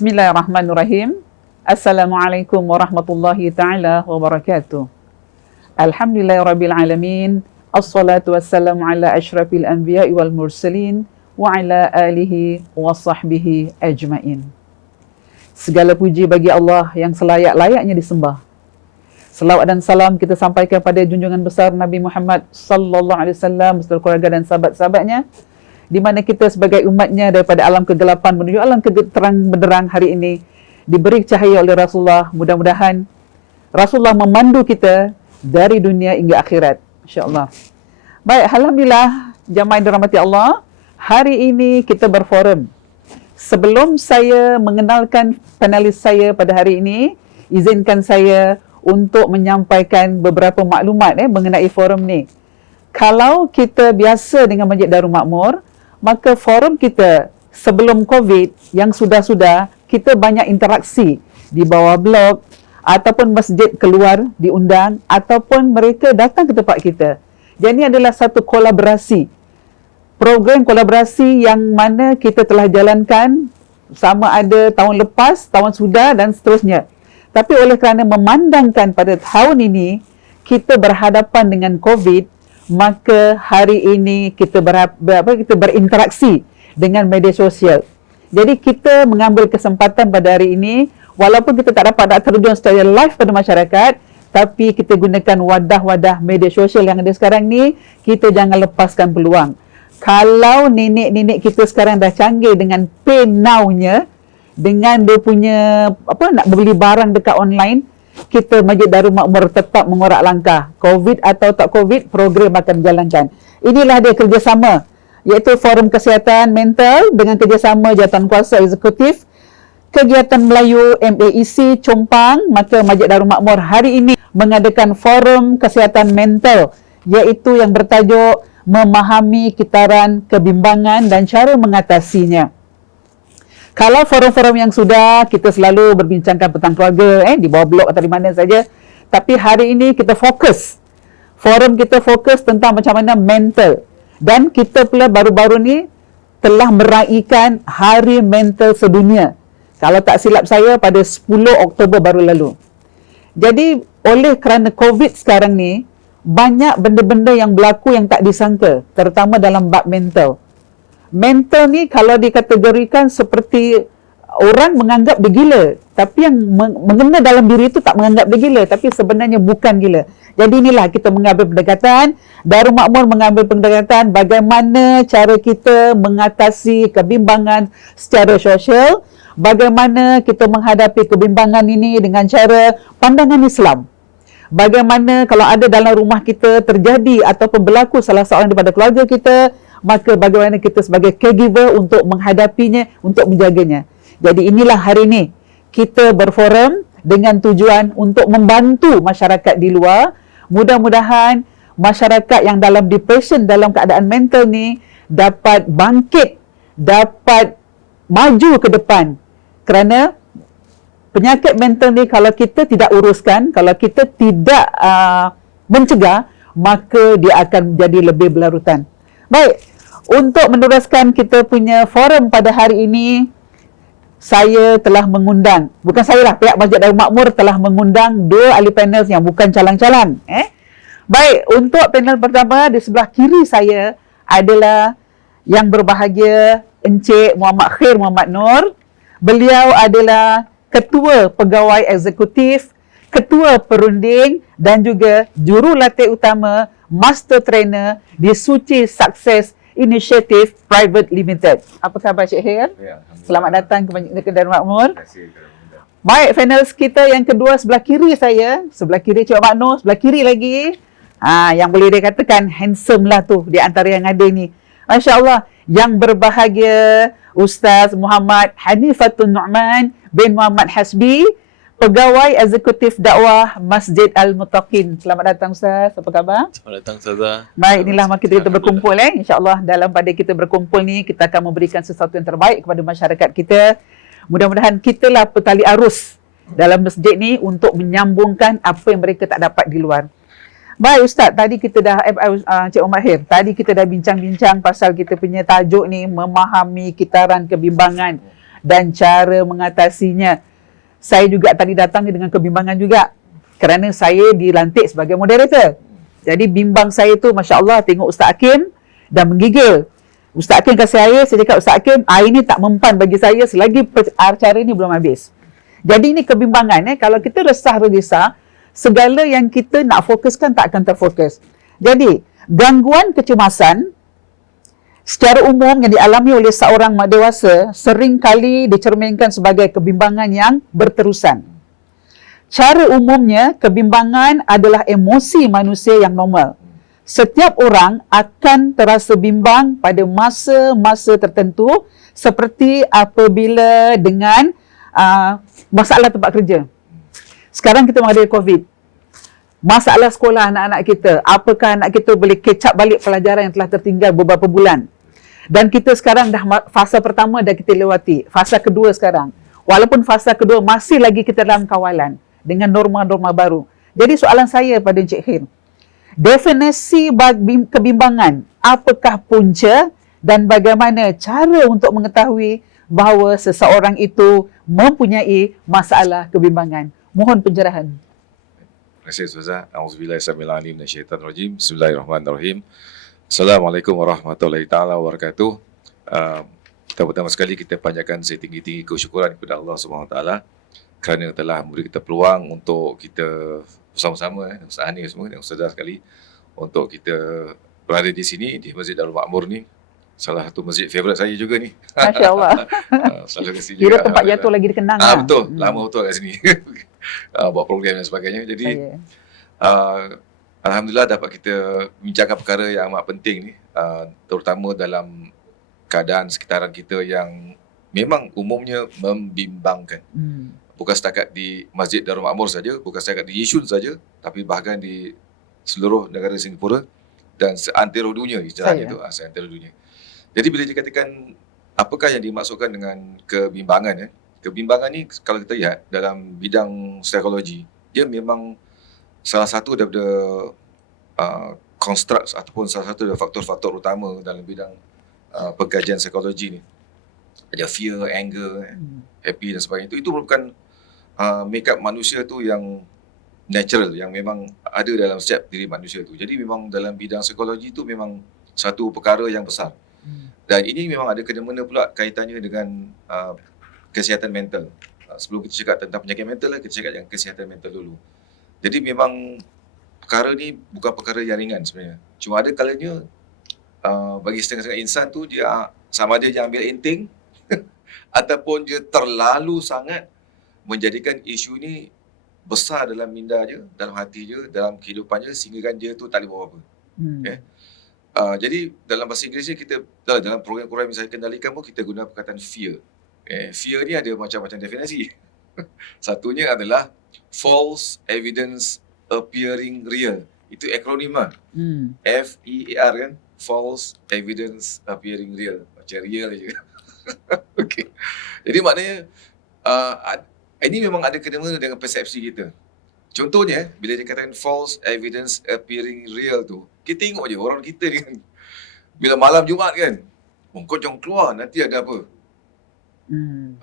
Bismillahirrahmanirrahim. Assalamualaikum warahmatullahi ta'ala wabarakatuh. Alhamdulillahirabbil alamin. Assalatu wassalamu ala asyrafil anbiya'i wal mursalin wa ala alihi wa sahbihi ajmain. Segala puji bagi Allah yang selayak-layaknya disembah. Selawat dan salam kita sampaikan pada junjungan besar Nabi Muhammad sallallahu alaihi wasallam beserta keluarga dan sahabat-sahabatnya, di mana kita sebagai umatnya daripada alam kegelapan menuju alam terang benderang hari ini diberi cahaya oleh Rasulullah. Mudah-mudahan Rasulullah memandu kita dari dunia hingga akhirat, insya-Allah. Baik, alhamdulillah jamaah yang dirahmati Allah, hari ini kita berforum. Sebelum saya mengenalkan panelis saya pada hari ini, izinkan saya untuk menyampaikan beberapa maklumat mengenai forum ni. Kalau kita biasa dengan Masjid Darul Makmur, maka forum kita sebelum COVID yang sudah-sudah, kita banyak interaksi di bawah blog ataupun masjid keluar diundang ataupun mereka datang ke tempat kita. Jadi ini adalah satu kolaborasi. Program kolaborasi yang mana kita telah jalankan sama ada tahun lepas, tahun sudah dan seterusnya. Tapi oleh kerana memandangkan pada tahun ini kita berhadapan dengan COVID, maka hari ini kita berinteraksi dengan media sosial. Jadi kita mengambil kesempatan pada hari ini, walaupun kita tak dapat terjun secara live pada masyarakat, tapi kita gunakan wadah-wadah media sosial yang ada sekarang ni, kita jangan lepaskan peluang. Kalau nenek-nenek kita sekarang dah canggih dengan pay now-nya, dengan dia punya nak beli barang dekat online, kita Masjid Darul Makmur tetap mengorak langkah. COVID atau tak COVID, program akan dijalankan. Inilah dia kerjasama, iaitu Forum Kesihatan Mental dengan kerjasama Jawatankuasa Eksekutif Kegiatan Melayu MAEC Chompang. Maka Masjid Darul Makmur hari ini mengadakan Forum Kesihatan Mental, iaitu yang bertajuk Memahami Kitaran Kebimbangan dan Cara Mengatasinya. Kalau forum-forum yang sudah, kita selalu berbincangkan tentang keluarga di bawah blog atau di mana saja. Tapi hari ini kita fokus. Forum kita fokus tentang macam mana mental. Dan kita pula baru-baru ni telah meraihkan Hari Mental Sedunia. Kalau tak silap saya pada 10 Oktober baru lalu. Jadi oleh kerana COVID sekarang ni, banyak benda-benda yang berlaku yang tak disangka, terutama dalam bab mental. Mental ni kalau dikategorikan seperti orang menganggap dia gila, tapi yang mengena dalam diri itu tak menganggap dia gila, tapi sebenarnya bukan gila. Jadi inilah kita mengambil pendekatan, Darul Makmur mengambil pendekatan bagaimana cara kita mengatasi kebimbangan secara sosial, bagaimana kita menghadapi kebimbangan ini dengan cara pandangan Islam. Bagaimana kalau ada dalam rumah kita terjadi ataupun berlaku salah seorang daripada keluarga kita, maka bagaimana kita sebagai caregiver untuk menghadapinya, untuk menjaganya. Jadi inilah hari ini kita berforum dengan tujuan untuk membantu masyarakat di luar. Mudah-mudahan masyarakat yang dalam depression, dalam keadaan mental ni dapat bangkit, dapat maju ke depan. Kerana penyakit mental ni kalau kita tidak uruskan, kalau kita tidak mencegah, maka dia akan jadi lebih berlarutan. Baik, untuk meneruskan kita punya forum pada hari ini, saya telah mengundang, bukan saya lah, pihak Masjid Darul Makmur telah mengundang dua ahli panel yang bukan calang-calang. Baik, untuk panel pertama di sebelah kiri saya adalah yang berbahagia Encik Muhammad Khair Muhammad Nur. Beliau adalah Ketua Pegawai Eksekutif, Ketua Perunding dan juga Jurulatih Utama Master Trainer di Suci Success Initiative Private Limited. Apa khabar Cik Khair? Ya, selamat datang ke Darul Makmur. Terima kasih. Baik, finals kita yang kedua sebelah kiri saya, sebelah kiri Cik Muhammad Nur, sebelah kiri lagi. Yang boleh dikatakan handsome lah tu di antara yang ada ni. Masya-Allah, yang berbahagia Ustaz Muhammad Hanifatun Nu'man bin Muhammad Hasbi, Pegawai Eksekutif Dakwah Masjid Al-Muttaqin. Selamat datang Ustaz, apa khabar? Selamat datang Ustazah. Baik, inilah kita berkumpul InsyaAllah dalam pada kita berkumpul ni, kita akan memberikan sesuatu yang terbaik kepada masyarakat kita. Mudah-mudahan kitalah petali arus dalam masjid ni untuk menyambungkan apa yang mereka tak dapat di luar. Baik Ustaz, tadi kita dah, Cik Omar Khair, tadi kita dah bincang-bincang pasal kita punya tajuk ni, memahami kitaran kebimbangan dan cara mengatasinya. Saya juga tadi datang dengan kebimbangan juga kerana saya dilantik sebagai moderator. Jadi bimbang saya tu, Masya Allah, tengok Ustaz Hakim dan menggigil. Ustaz Hakim kasih saya cakap, Ustaz Hakim, air ni tak mempan bagi saya selagi acara ni belum habis. Jadi ini kebimbangan. Kalau kita resah-resah, segala yang kita nak fokuskan tak akan terfokus. Jadi, gangguan kecemasan secara umum yang dialami oleh seorang dewasa sering kali dicerminkan sebagai kebimbangan yang berterusan. Cara umumnya, kebimbangan adalah emosi manusia yang normal. Setiap orang akan terasa bimbang pada masa-masa tertentu seperti apabila dengan masalah tempat kerja. Sekarang kita menghadapi COVID. Masalah sekolah anak-anak kita. Apakah anak kita boleh catch up balik pelajaran yang telah tertinggal beberapa bulan? Dan kita sekarang dah fasa pertama dah kita lewati. Fasa kedua sekarang. Walaupun fasa kedua masih lagi kita dalam kawalan dengan norma-norma baru. Jadi soalan saya pada Encik Khair, definisi kebimbangan, apakah punca dan bagaimana cara untuk mengetahui bahawa seseorang itu mempunyai masalah kebimbangan? Mohon pencerahan. Terima kasih Ustazah. Auzubillahi samil alim minasyaitanir rajim. Bismillahirrahmanirrahim. Assalamualaikum warahmatullahi taala wabarakatuh. Pertama sekali kita panjatkan setinggi-tinggi kesyukuran kepada Allah Subhanahu Wa Taala kerana telah memberi kita peluang untuk kita bersama-sama Ustaz Hani semua dan Ustazah sekali untuk kita berada di sini di Masjid Darul Makmur ni. Salah satu masjid favourite saya juga ni. Masya Allah. Selalu ke sini. Kira tempat jatuh lagi dikenang. Betul. Lama betul kat sini. Buat program dan sebagainya. Jadi Alhamdulillah dapat kita bincangkan perkara yang amat penting ni, terutama dalam keadaan sekitaran kita yang memang umumnya membimbangkan. Bukan setakat di Masjid Darul Makmur saja, bukan setakat di Yishun saja, tapi bahkan di seluruh negara Singapura dan seantero dunia, istilahnya tu, seantero dunia. Jadi bila dikatakan apakah yang dimaksudkan dengan kebimbangan, kebimbangan ni kalau kita lihat dalam bidang psikologi, dia memang salah satu daripada construct ataupun salah satu daripada faktor-faktor utama dalam bidang pengkajian psikologi ni. Ada fear, anger, happy dan sebagainya. Itu merupakan make up manusia tu yang natural, yang memang ada dalam setiap diri manusia tu. Jadi memang dalam bidang psikologi tu memang satu perkara yang besar. Dan ini memang ada kena-mena pula kaitannya dengan kesihatan mental. Sebelum kita cakap tentang penyakit mental, kita cakap yang kesihatan mental dulu. Jadi memang perkara ni bukan perkara yang ringan sebenarnya. Cuma ada kalanya bagi setengah-setengah insan tu dia sama ada dia ambil enteng ataupun dia terlalu sangat menjadikan isu ni besar dalam minda je, dalam hati je, dalam kehidupan je sehingga kan dia tu tak boleh buat apa. Jadi dalam bahasa Inggeris ni kita dalam program-program yang saya kendalikan pun kita guna perkataan fear. Fear ni ada macam-macam definisi. Satunya adalah false evidence appearing real. Itu akronim lah. F-E-A-R kan. False evidence appearing real. Macam real je. Okay. Jadi maknanya ini memang ada kena-mena dengan persepsi kita. Contohnya, bila dikatakan false evidence appearing real tu, kita tengok je orang kita ni kan. Bila malam Jumaat kan, kau jangan keluar, nanti ada apa?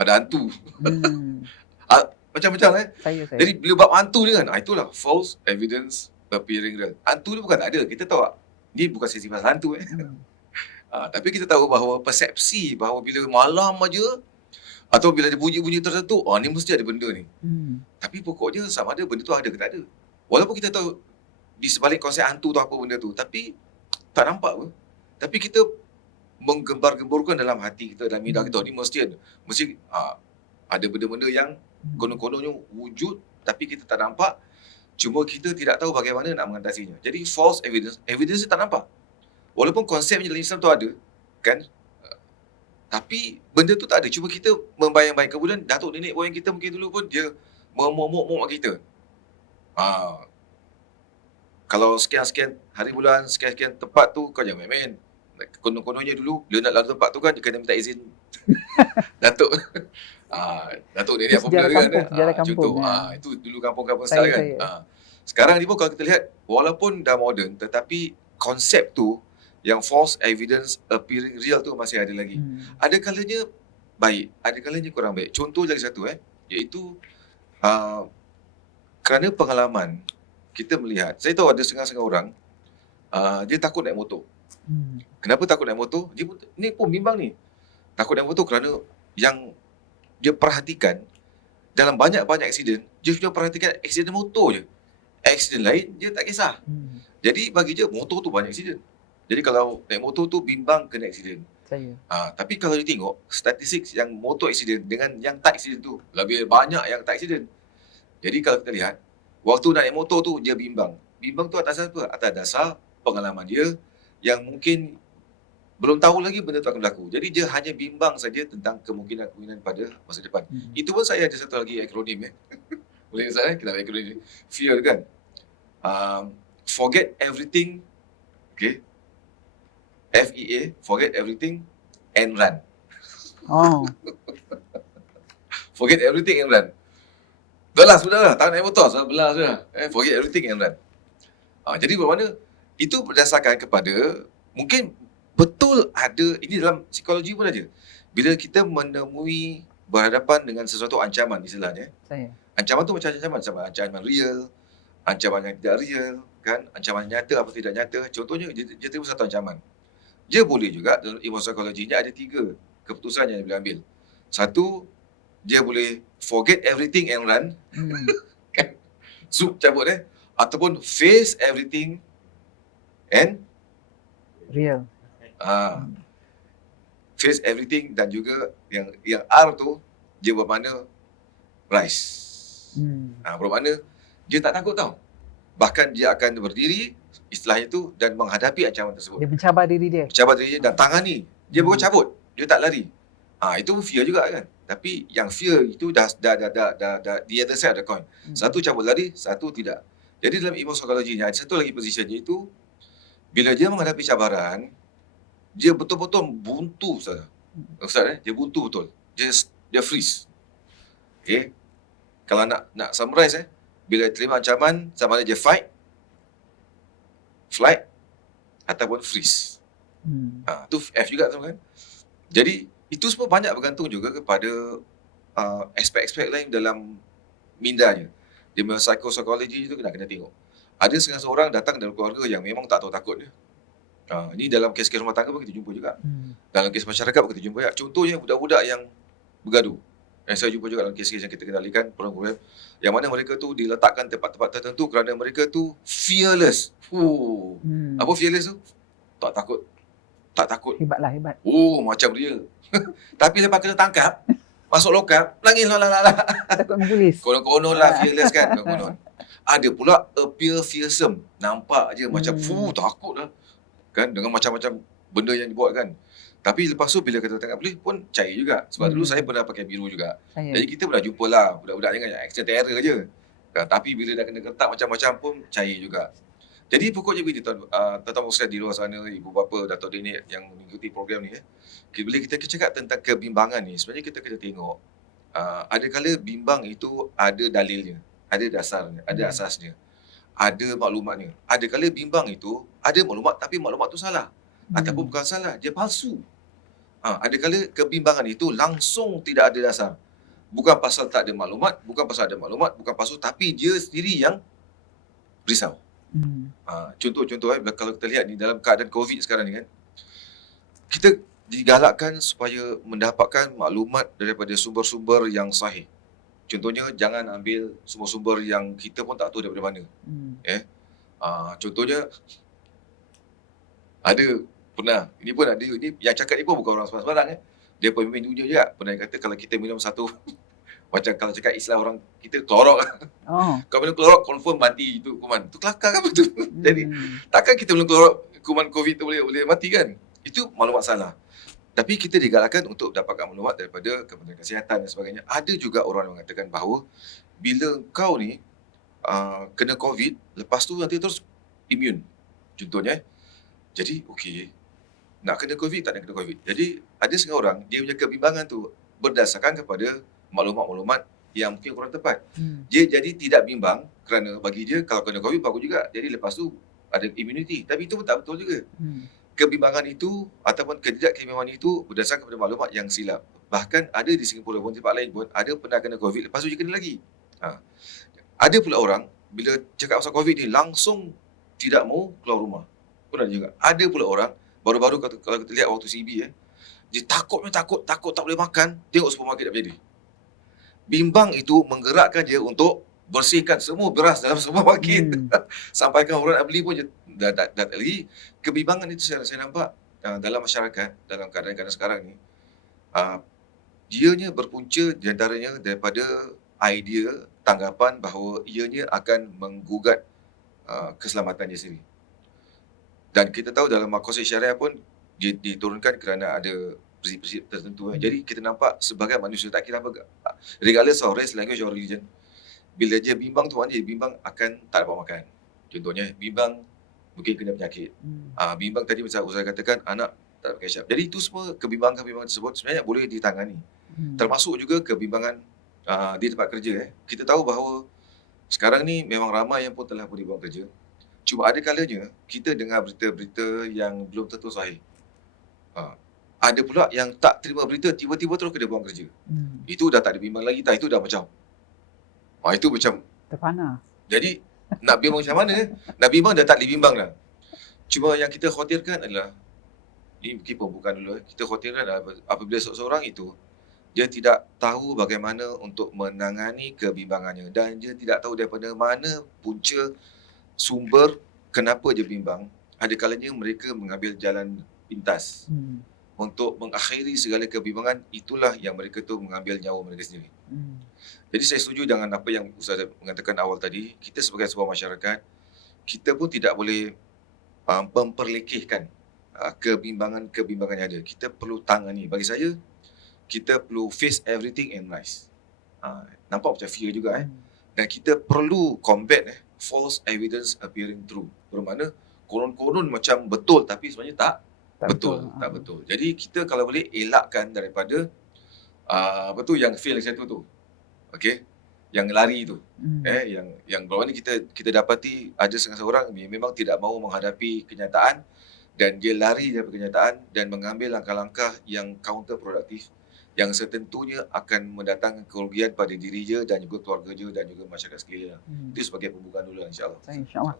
Ada hantu. Macam-macam kan. Saya. Jadi bila bab hantu ni kan, itulah false evidence appearing real. Hantu ni bukan tak ada, kita tahu tak? Ni bukan sesi pasal hantu tapi kita tahu bahawa persepsi bahawa bila malam aja atau bila ada bunyi-bunyi tertentu, ni mesti ada benda ni. Tapi pokoknya sama ada benda tu ada ke tak ada. Walaupun kita tahu di sebalik konsep hantu tu apa benda tu, tapi tak nampak pun. Tapi kita menggembar-gemburkan dalam hati kita, dalam minda kita, ni mesti ada. Mesti ada benda-benda yang konon-kononnya wujud tapi kita tak nampak. Cuma kita tidak tahu bagaimana nak mengatasinya. Jadi false evidence, evidence tak nampak. Walaupun konsepnya dalam Islam tu ada, kan? Tapi benda tu tak ada. Cuma kita membayang-bayang. Kemudian datuk nenek moyang kita mungkin dulu pun dia memomok-momok kita. Kalau sekian-sekian hari bulan, sekian-sekian tempat tu, kau jangan main-main. Konon-kononnya dulu, dia nak lalu tempat tu kan, dia kena minta izin datuk. Datuk nenek apa benda kan. Contoh, itu dulu kampung-kampung style kan. Sekarang ni pun kalau kita lihat, walaupun dah moden, tetapi konsep tu, yang false evidence appearing real tu masih ada lagi. Ada kalanya baik, ada kalanya kurang baik. Contoh lagi satu iaitu kerana pengalaman kita melihat, saya tahu ada setengah-setengah orang dia takut naik motor. Kenapa takut naik motor? Dia ni pun bimbang ni. Takut naik motor kerana yang dia perhatikan dalam banyak-banyak aksiden, dia cuma perhatikan aksiden motor je. Aksiden lain dia tak kisah. Jadi bagi dia motor tu banyak aksiden. Jadi kalau naik motor tu bimbang kena aksiden. Tapi kalau dia tengok statistik yang motor aksiden dengan yang tak aksiden tu, lebih banyak yang tak aksiden. Jadi kalau kita lihat, waktu nak naik motor tu dia bimbang. Bimbang tu atas apa? Atas dasar pengalaman dia yang mungkin belum tahu lagi benda tu akan berlaku. Jadi dia hanya bimbang saja tentang kemungkinan pada masa depan. Itu pun saya ada satu lagi akronim Boleh saya kita akronim fear kan. Forget everything. Okay. FEA, forget everything and run. Forget everything and run. Belas sudah lah, tak naik motor, so belas sudah. Forget everything and run. Jadi bermakna itu berdasarkan kepada mungkin betul ada, ini dalam psikologi pun ada. Bila kita menemui berhadapan dengan sesuatu ancaman istilahnya. Ancaman tu macam ancaman, sama ancaman real, ancaman yang tidak real, kan? Ancaman nyata apa tidak nyata. Contohnya dia terima satu ancaman. Dia boleh juga dalam ilmu psikologinya ada 3 keputusan yang dia boleh ambil. Satu, dia boleh forget everything and run. Kan? Zup cabut ataupun face everything and real. Face everything dan juga yang R tu dia bermakna rise. Bermakna dia tak takut tau. Bahkan dia akan berdiri istilahnya tu dan menghadapi ancaman tersebut. Dia mencabar diri dia. Mencabar diri dia dan tangani. Dia bukan cabut, dia tak lari. Itu fear juga kan. Tapi yang fear itu dah the other side of the coin. Satu cabut lari, satu tidak. Jadi dalam ilmu psikologinya ada satu lagi positionnya itu bila dia menghadapi cabaran, dia betul-betul buntu Ustaz. Dia buntu betul. Dia freeze. Okay. Kalau nak summarize bila terima ancaman sama ada dia fight, flight ataupun freeze. Tu F juga tu kan. Jadi itu semua banyak bergantung juga kepada aspek-aspek lain dalam mindanya. Dia punya psikologi itu kena tengok. Ada setengah seorang datang dari keluarga yang memang tak tahu takut dia. Ini dalam kes-kes rumah tangga pun kita jumpa juga. Dalam kes masyarakat pun kita jumpa juga. Contohnya budak-budak yang bergaduh. Yang saya jumpa juga dalam kes-kes yang kita kendalikan, program yang mana mereka tu diletakkan tempat-tempat tertentu kerana mereka tu fearless. Apa fearless tu? Tak takut. Hebat. Macam real. Tapi lepas kena tangkap, masuk lokap, nangis lah. Takut dengan polis. Konon-konon lah fearless kan. Konon. Ada pula appear fearsome. Nampak je macam takut lah. Kan dengan macam-macam benda yang dibuat kan. Tapi lepas tu bila kita tangkap polis pun cair juga. Sebab dulu saya pernah pakai biru juga. Jadi kita pernah jumpa lah budak-budak yang action terror je. Tapi bila dah kena ketak macam-macam pun cair juga. Jadi pokoknya begini tuan-tuan sekalian di luar sana, ibu bapa, datuk nenek yang mengikuti program ni bila kita cakap tentang kebimbangan ni, sebenarnya kita kena tengok ada kala bimbang itu ada dalilnya, ada dasarnya, ada asasnya, ada maklumatnya. Ada kala bimbang itu ada maklumat tapi maklumat tu salah ataupun bukan salah, dia palsu. Ada kala kebimbangan itu langsung tidak ada dasar. Bukan pasal tak ada maklumat, bukan pasal ada maklumat, bukan palsu, tapi dia sendiri yang risau. Contoh-contoh kalau kita lihat ni dalam keadaan COVID sekarang ni kan, kita digalakkan supaya mendapatkan maklumat daripada sumber-sumber yang sahih. Contohnya jangan ambil sumber-sumber yang kita pun tak tahu daripada mana. Contohnya ada pernah, ini pun ada, ini yang cakap ni pun bukan orang sembarang dia pemimpin dunia juga. Pernah kata kalau kita minum satu macam kalau cakap istilah orang kita klorok. Kalau minum klorok confirm mati itu kuman. Itu kelakar kan betul. Jadi takkan kita minum klorok kuman COVID tu boleh mati kan? Itu maklumat salah. Tapi kita digalakkan untuk dapatkan maklumat daripada Kementerian Kesihatan dan sebagainya. Ada juga orang yang mengatakan bahawa bila kau ni kena COVID, lepas tu nanti terus imun. Contohnya. Jadi okey, nak kena COVID tak nak kena COVID. Jadi ada setengah orang dia punya kebimbangan tu berdasarkan kepada maklumat-maklumat yang mungkin kurang tepat. Dia jadi tidak bimbang kerana bagi dia kalau kena COVID bagus juga. Jadi lepas tu ada immunity. Tapi itu pun tak betul juga. kebimbangan itu ataupun ketidakkeimbangan itu berdasarkan kepada maklumat yang silap. Bahkan ada di Singapura pun, tempat lain pun, ada pernah kena COVID, lepas tu dia kena lagi. Ada pula orang, bila cakap pasal COVID ni, langsung tidak mau keluar rumah. Pun ada juga. Ada pula orang, baru-baru kalau kita lihat waktu CB, dia takut tak boleh makan, tengok supermarket dah berjadi. Bimbang itu menggerakkan dia untuk bersihkan semua beras dalam supermarket. Sampaikan orang nak beli pun dah lagi. Kebimbangan itu saya nampak dalam masyarakat, dalam keadaan sekarang ni, dianya berpunca di antaranya daripada idea, tanggapan bahawa ianya akan menggugat keselamatan dia sendiri. Dan kita tahu dalam makosid syariah pun diturunkan kerana ada prinsip-prinsip tertentu. Jadi kita nampak sebagai manusia, tak kira apa, regardless of race, language or religion, bila dia bimbang tu, maknanya dia bimbang akan tak dapat makan. Contohnya, bimbang mungkin kena penyakit. Bimbang tadi macam Ustaz katakan, anak tak dapat catch up. Jadi itu semua kebimbangan tersebut sebenarnya boleh ditangani. Termasuk juga kebimbangan di tempat kerja. Kita tahu bahawa sekarang ni memang ramai yang pun telah pun dibuang kerja. Cuma ada kalanya kita dengar berita-berita yang belum tentu sahih. Ada pula yang tak terima berita, tiba-tiba terus kena buang kerja. Itu dah tak ada bimbang lagi, itu dah macam itu macam terpana. Jadi nak bimbang macam mana? Nak bimbang dah tak boleh bimbang dah. Cuma yang kita khawatirkan adalah, ini mungkin pembukaan dulu, kita khawatirkan adalah apabila seseorang itu dia tidak tahu bagaimana untuk menangani kebimbangannya dan dia tidak tahu daripada mana punca sumber kenapa dia bimbang. Ada kalanya mereka mengambil jalan pintas untuk mengakhiri segala kebimbangan. Itulah yang mereka tu mengambil nyawa mereka sendiri. Jadi saya setuju dengan apa yang Ustaz mengatakan awal tadi. Kita sebagai sebuah masyarakat, kita pun tidak boleh memperlekehkan kebimbangan-kebimbangan yang ada. Kita perlu tangani. Bagi saya, kita perlu face everything in nice. Nampak macam fear juga. Dan kita perlu combat false evidence appearing true. Bermakna konon-konon macam betul tapi sebenarnya tak betul. Jadi kita kalau boleh elakkan daripada yang fail satu tu. Okey. Yang lari tu. Yang bermakna kita dapati ada setengah orang memang tidak mahu menghadapi kenyataan dan dia lari daripada kenyataan dan mengambil langkah-langkah yang counterproduktif yang setentunya akan mendatangkan kerugian pada diri dia dan juga keluarga dia dan juga masyarakat sekalian. Itu sebagai pembukaan dulu insya-Allah. Insya-Allah.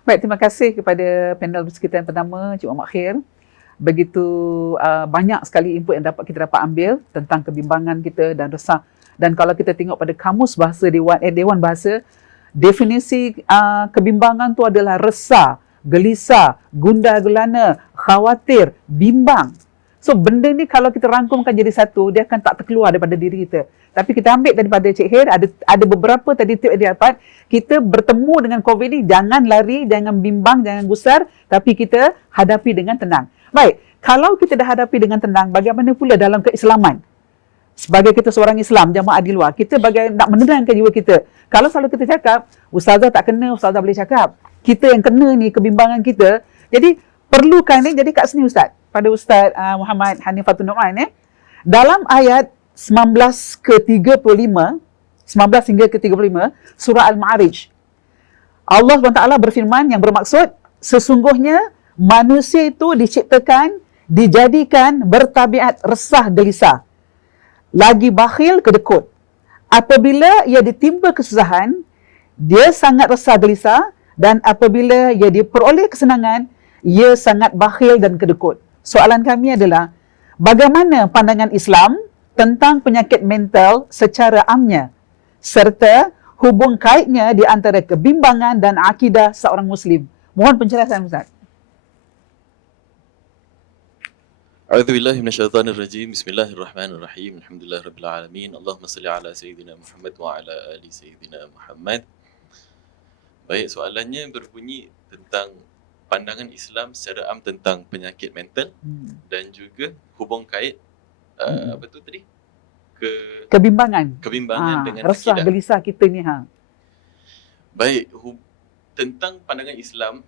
Baik, terima kasih kepada panel kita yang pertama, Cik Muhammad Khair. Begitu banyak sekali input yang kita dapat ambil tentang kebimbangan kita dan resah. Dan kalau kita tengok pada kamus bahasa Dewan Bahasa, definisi kebimbangan tu adalah resah, gelisah, gundah gulana, khawatir, bimbang. So benda ni kalau kita rangkumkan jadi satu, dia akan tak terkeluar daripada diri kita. Tapi kita ambil daripada Cik Khair, ada beberapa tadi tip yang dia dapat. Kita bertemu dengan COVID ni, jangan lari, jangan bimbang, jangan gusar, tapi kita hadapi dengan tenang. Baik, kalau kita dah hadapi dengan tenang, bagaimana pula dalam keislaman? Sebagai kita seorang Islam, jamaah di luar, kita nak menenangkan jiwa kita. Kalau selalu kita cakap, ustazah tak kena, ustazah boleh cakap. Kita yang kena ni, kebimbangan kita. Jadi, perlukan ni, jadi kat sini Ustaz, pada Ustaz Muhammad Hanifatul Nu'man, dalam ayat 19 hingga ke 35, surah Al-Ma'arij, Allah SWT berfirman yang bermaksud, sesungguhnya manusia itu diciptakan, dijadikan bertabiat resah gelisah, lagi bakhil kedekut. Apabila ia ditimpa kesusahan, dia sangat resah gelisah, dan apabila ia diperoleh kesenangan, ia sangat bakhil dan kedekut. Soalan kami adalah, bagaimana pandangan Islam tentang penyakit mental secara amnya, serta hubung kaitnya di antara kebimbangan dan akidah seorang Muslim? Mohon penjelasan Ustaz. A'udzubillahi minasyaitonirrajim. Bismillahirrahmanirrahim. Alhamdulillahirabbil alamin. Allahumma salli ala sayyidina Muhammad wa ala ali sayyidina Muhammad. Baik, soalannya berbunyi tentang pandangan Islam secara am tentang penyakit mental dan juga hubung kait apa tu tadi? Kebimbangan dengan resah akidah. Gelisah kita ni Baik, tentang pandangan Islam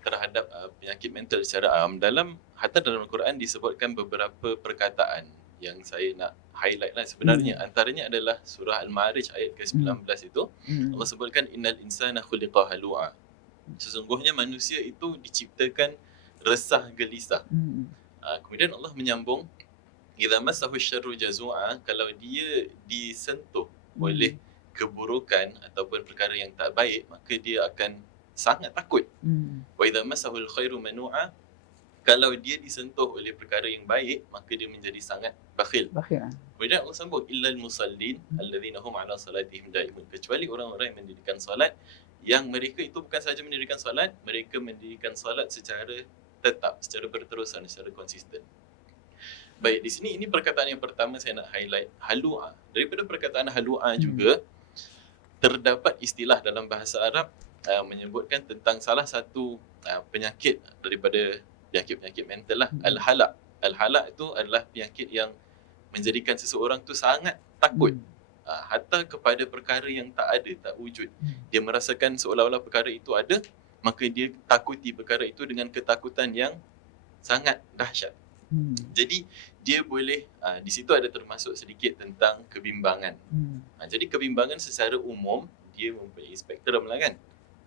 terhadap penyakit mental secara am, dalam Al-Quran disebutkan beberapa perkataan yang saya nak highlight lah sebenarnya. Antaranya adalah surah Al-Ma'arij ayat ke-19 itu. Allah sebutkan innal insana khuliqa halu'a. Sesungguhnya manusia itu diciptakan resah gelisah. Hmm. Kemudian Allah menyambung, idza massahu syarru jazua, kalau dia disentuh oleh keburukan ataupun perkara yang tak baik, maka dia akan sangat takut. Wa idza massahul khairu manu'a, kalau dia disentuh oleh perkara yang baik, maka dia menjadi sangat bakhil. Bakhil. Kemudian Allah sambung, illal musallin alladzina hum ala salatihim daimun, kecuali orang-orang yang mendirikan solat, yang mereka itu bukan sahaja mendirikan solat, mereka mendirikan solat secara tetap, secara berterusan, secara konsisten. Baik, di sini ini perkataan yang pertama saya nak highlight, halu'a. Daripada perkataan halu'a juga terdapat istilah dalam bahasa Arab menyebutkan tentang salah satu penyakit daripada penyakit-penyakit mental lah, al-hala'. Al-hala' itu adalah penyakit yang menjadikan seseorang tu sangat takut, hatta kepada perkara yang tak ada, tak wujud. Dia merasakan seolah-olah perkara itu ada, maka dia takuti perkara itu dengan ketakutan yang sangat dahsyat. Jadi dia boleh, di situ ada termasuk sedikit tentang kebimbangan. Jadi kebimbangan secara umum dia mempunyai spektrum lah kan.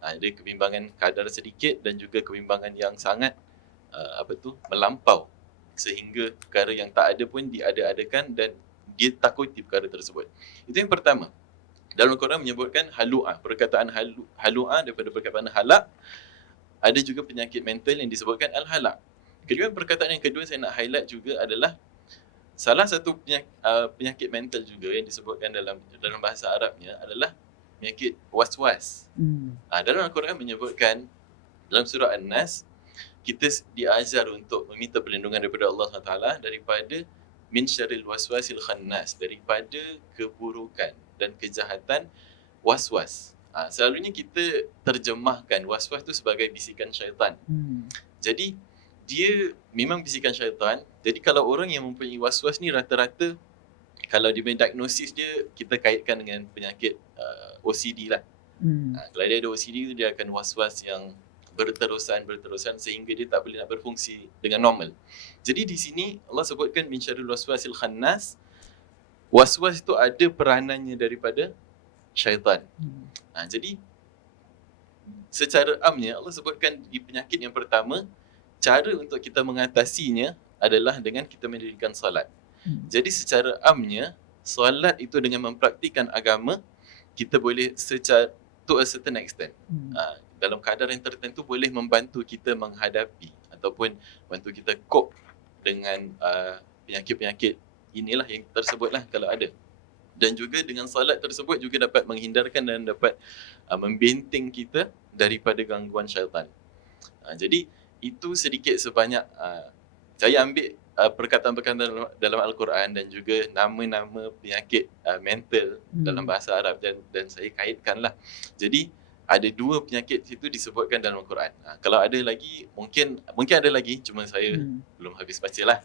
Ada kebimbangan kadar sedikit dan juga kebimbangan yang sangat melampau, sehingga perkara yang tak ada pun diada-adakan dan dia takuti perkara tersebut. Itu yang pertama. Dalam Al-Quran menyebutkan halu'ah, perkataan halu'ah daripada perkataan halak. Ada juga penyakit mental yang disebutkan al-halak. Kemudian perkataan yang kedua saya nak highlight juga adalah salah satu penyakit mental juga yang disebutkan dalam bahasa Arabnya adalah penyakit was-was. Dalam Al-Quran menyebutkan dalam surah An-Nas, kita diajar untuk meminta perlindungan daripada Allah SWT daripada min syarril waswasil khannas, daripada keburukan dan kejahatan was-was. Selalunya kita terjemahkan was-was tu sebagai bisikan syaitan. Jadi dia memang bisikan syaitan. Jadi kalau orang yang mempunyai was-was ni rata-rata, kalau dia punya diagnosis dia, kita kaitkan dengan penyakit OCD lah. Kalau dia ada OCD, dia akan was-was yang berterusan sehingga dia tak boleh nak berfungsi dengan normal. Jadi di sini Allah sebutkan min syarril waswasil khannas. Was-was itu ada peranannya daripada syaitan. Jadi secara amnya Allah sebutkan di penyakit yang pertama, cara untuk kita mengatasinya adalah dengan kita mendirikan solat. Jadi secara amnya, solat itu dengan mempraktikkan agama, kita boleh secara to a certain extent, dalam kadar yang tertentu boleh membantu kita menghadapi ataupun bantu kita cope dengan penyakit-penyakit inilah yang tersebutlah kalau ada. Dan juga dengan solat tersebut juga dapat menghindarkan dan dapat membenting kita daripada gangguan syaitan. Jadi itu sedikit sebanyak saya ambil perkataan-perkataan dalam Al-Quran dan juga nama-nama penyakit mental dalam bahasa Arab dan saya kaitkanlah. Jadi ada dua penyakit itu disebutkan dalam Al-Quran. Kalau ada lagi, mungkin ada lagi, cuma saya belum habis baca lah.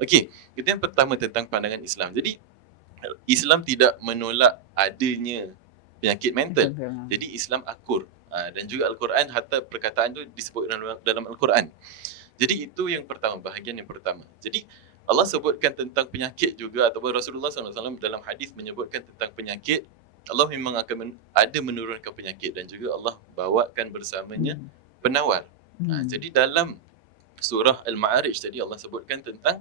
Okey, itu yang pertama tentang pandangan Islam. Jadi Islam tidak menolak adanya penyakit mental. Jadi Islam akur. Dan juga Al-Quran, hatta perkataan itu disebut dalam Al-Quran. Jadi itu yang pertama, bahagian yang pertama. Jadi Allah sebutkan tentang penyakit juga, ataupun Rasulullah SAW dalam hadis menyebutkan tentang penyakit. Allah memang akan ada menurunkan penyakit dan juga Allah bawakan bersamanya penawar. Jadi dalam surah Al-Ma'arij tadi Allah sebutkan tentang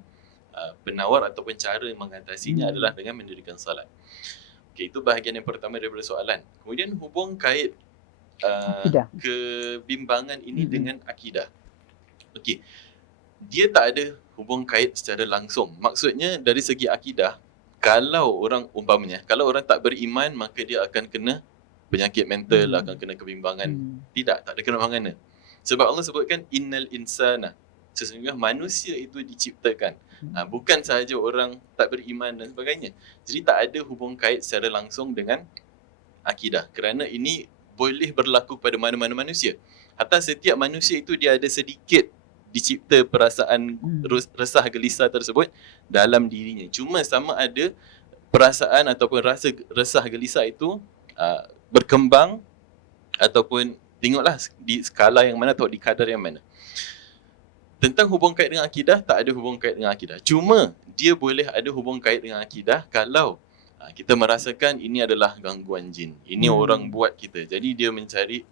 penawar ataupun cara mengatasinya adalah dengan mendirikan salat. Okey, itu bahagian yang pertama daripada soalan. Kemudian hubung kait kebimbangan ini dengan akidah. Okey, dia tak ada hubung kait secara langsung. Maksudnya dari segi akidah, kalau orang umpamanya, kalau orang tak beriman, maka dia akan kena penyakit mental, akan kena kebimbangan. Tak ada kena mengena. Sebab Allah sebutkan innal insana, sesungguhnya manusia itu diciptakan. Bukan sahaja orang tak beriman dan sebagainya. Jadi tak ada hubung kait secara langsung dengan akidah. Kerana ini boleh berlaku pada mana-mana manusia. Hatta setiap manusia itu dia ada sedikit dicipta perasaan resah gelisah tersebut dalam dirinya. Cuma sama ada perasaan ataupun rasa resah gelisah itu berkembang ataupun tengoklah di skala yang mana atau di kadar yang mana. Tentang hubung kait dengan akidah, tak ada hubung kait dengan akidah. Cuma dia boleh ada hubung kait dengan akidah kalau kita merasakan ini adalah gangguan jin. Ini orang buat kita. Jadi dia mencari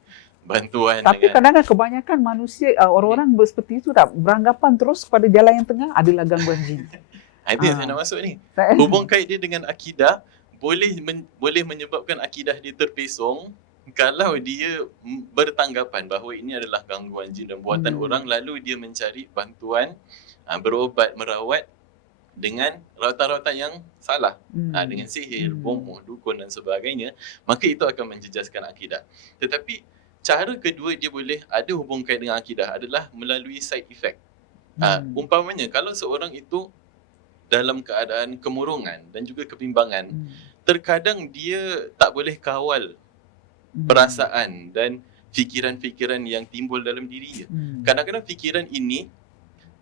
bantuan Tapi dengan kadang-kadang kebanyakan manusia, orang-orang seperti itu tak beranggapan terus pada jalan yang tengah adalah gangguan jin. itu yang saya nak masuk ni. Tak- Hubung kait dia dengan akidah boleh menyebabkan akidah dia terpesong kalau dia bertanggapan bahawa ini adalah gangguan jin dan buatan orang, lalu dia mencari bantuan berobat merawat dengan rawatan-rawatan yang salah, dengan sihir, bomoh, dukun dan sebagainya, maka itu akan menjejaskan akidah. Tetapi cara kedua dia boleh ada hubung kait dengan akidah adalah melalui side effect. Umpamanya kalau seorang itu dalam keadaan kemurungan dan juga kebimbangan, terkadang dia tak boleh kawal perasaan dan fikiran-fikiran yang timbul dalam dirinya. Kadang-kadang fikiran ini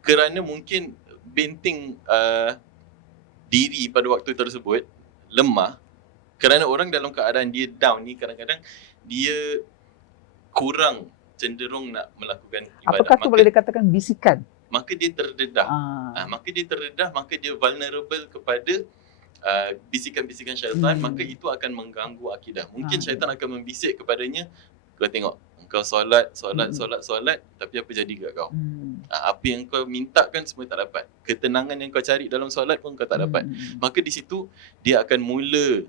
kerana mungkin benteng diri pada waktu tersebut lemah, kerana orang dalam keadaan dia down ni kadang-kadang dia kurang cenderung nak melakukan ibadah. Apakah tu boleh dikatakan bisikan? Maka dia terdedah. Maka dia vulnerable kepada bisikan-bisikan syaitan, maka itu akan mengganggu akidah. Mungkin syaitan akan membisik kepadanya, kau tengok, kau solat, tapi apa jadi kat kau? Apa yang kau mintakan semua tak dapat. Ketenangan yang kau cari dalam solat pun kau tak dapat. Maka di situ dia akan mula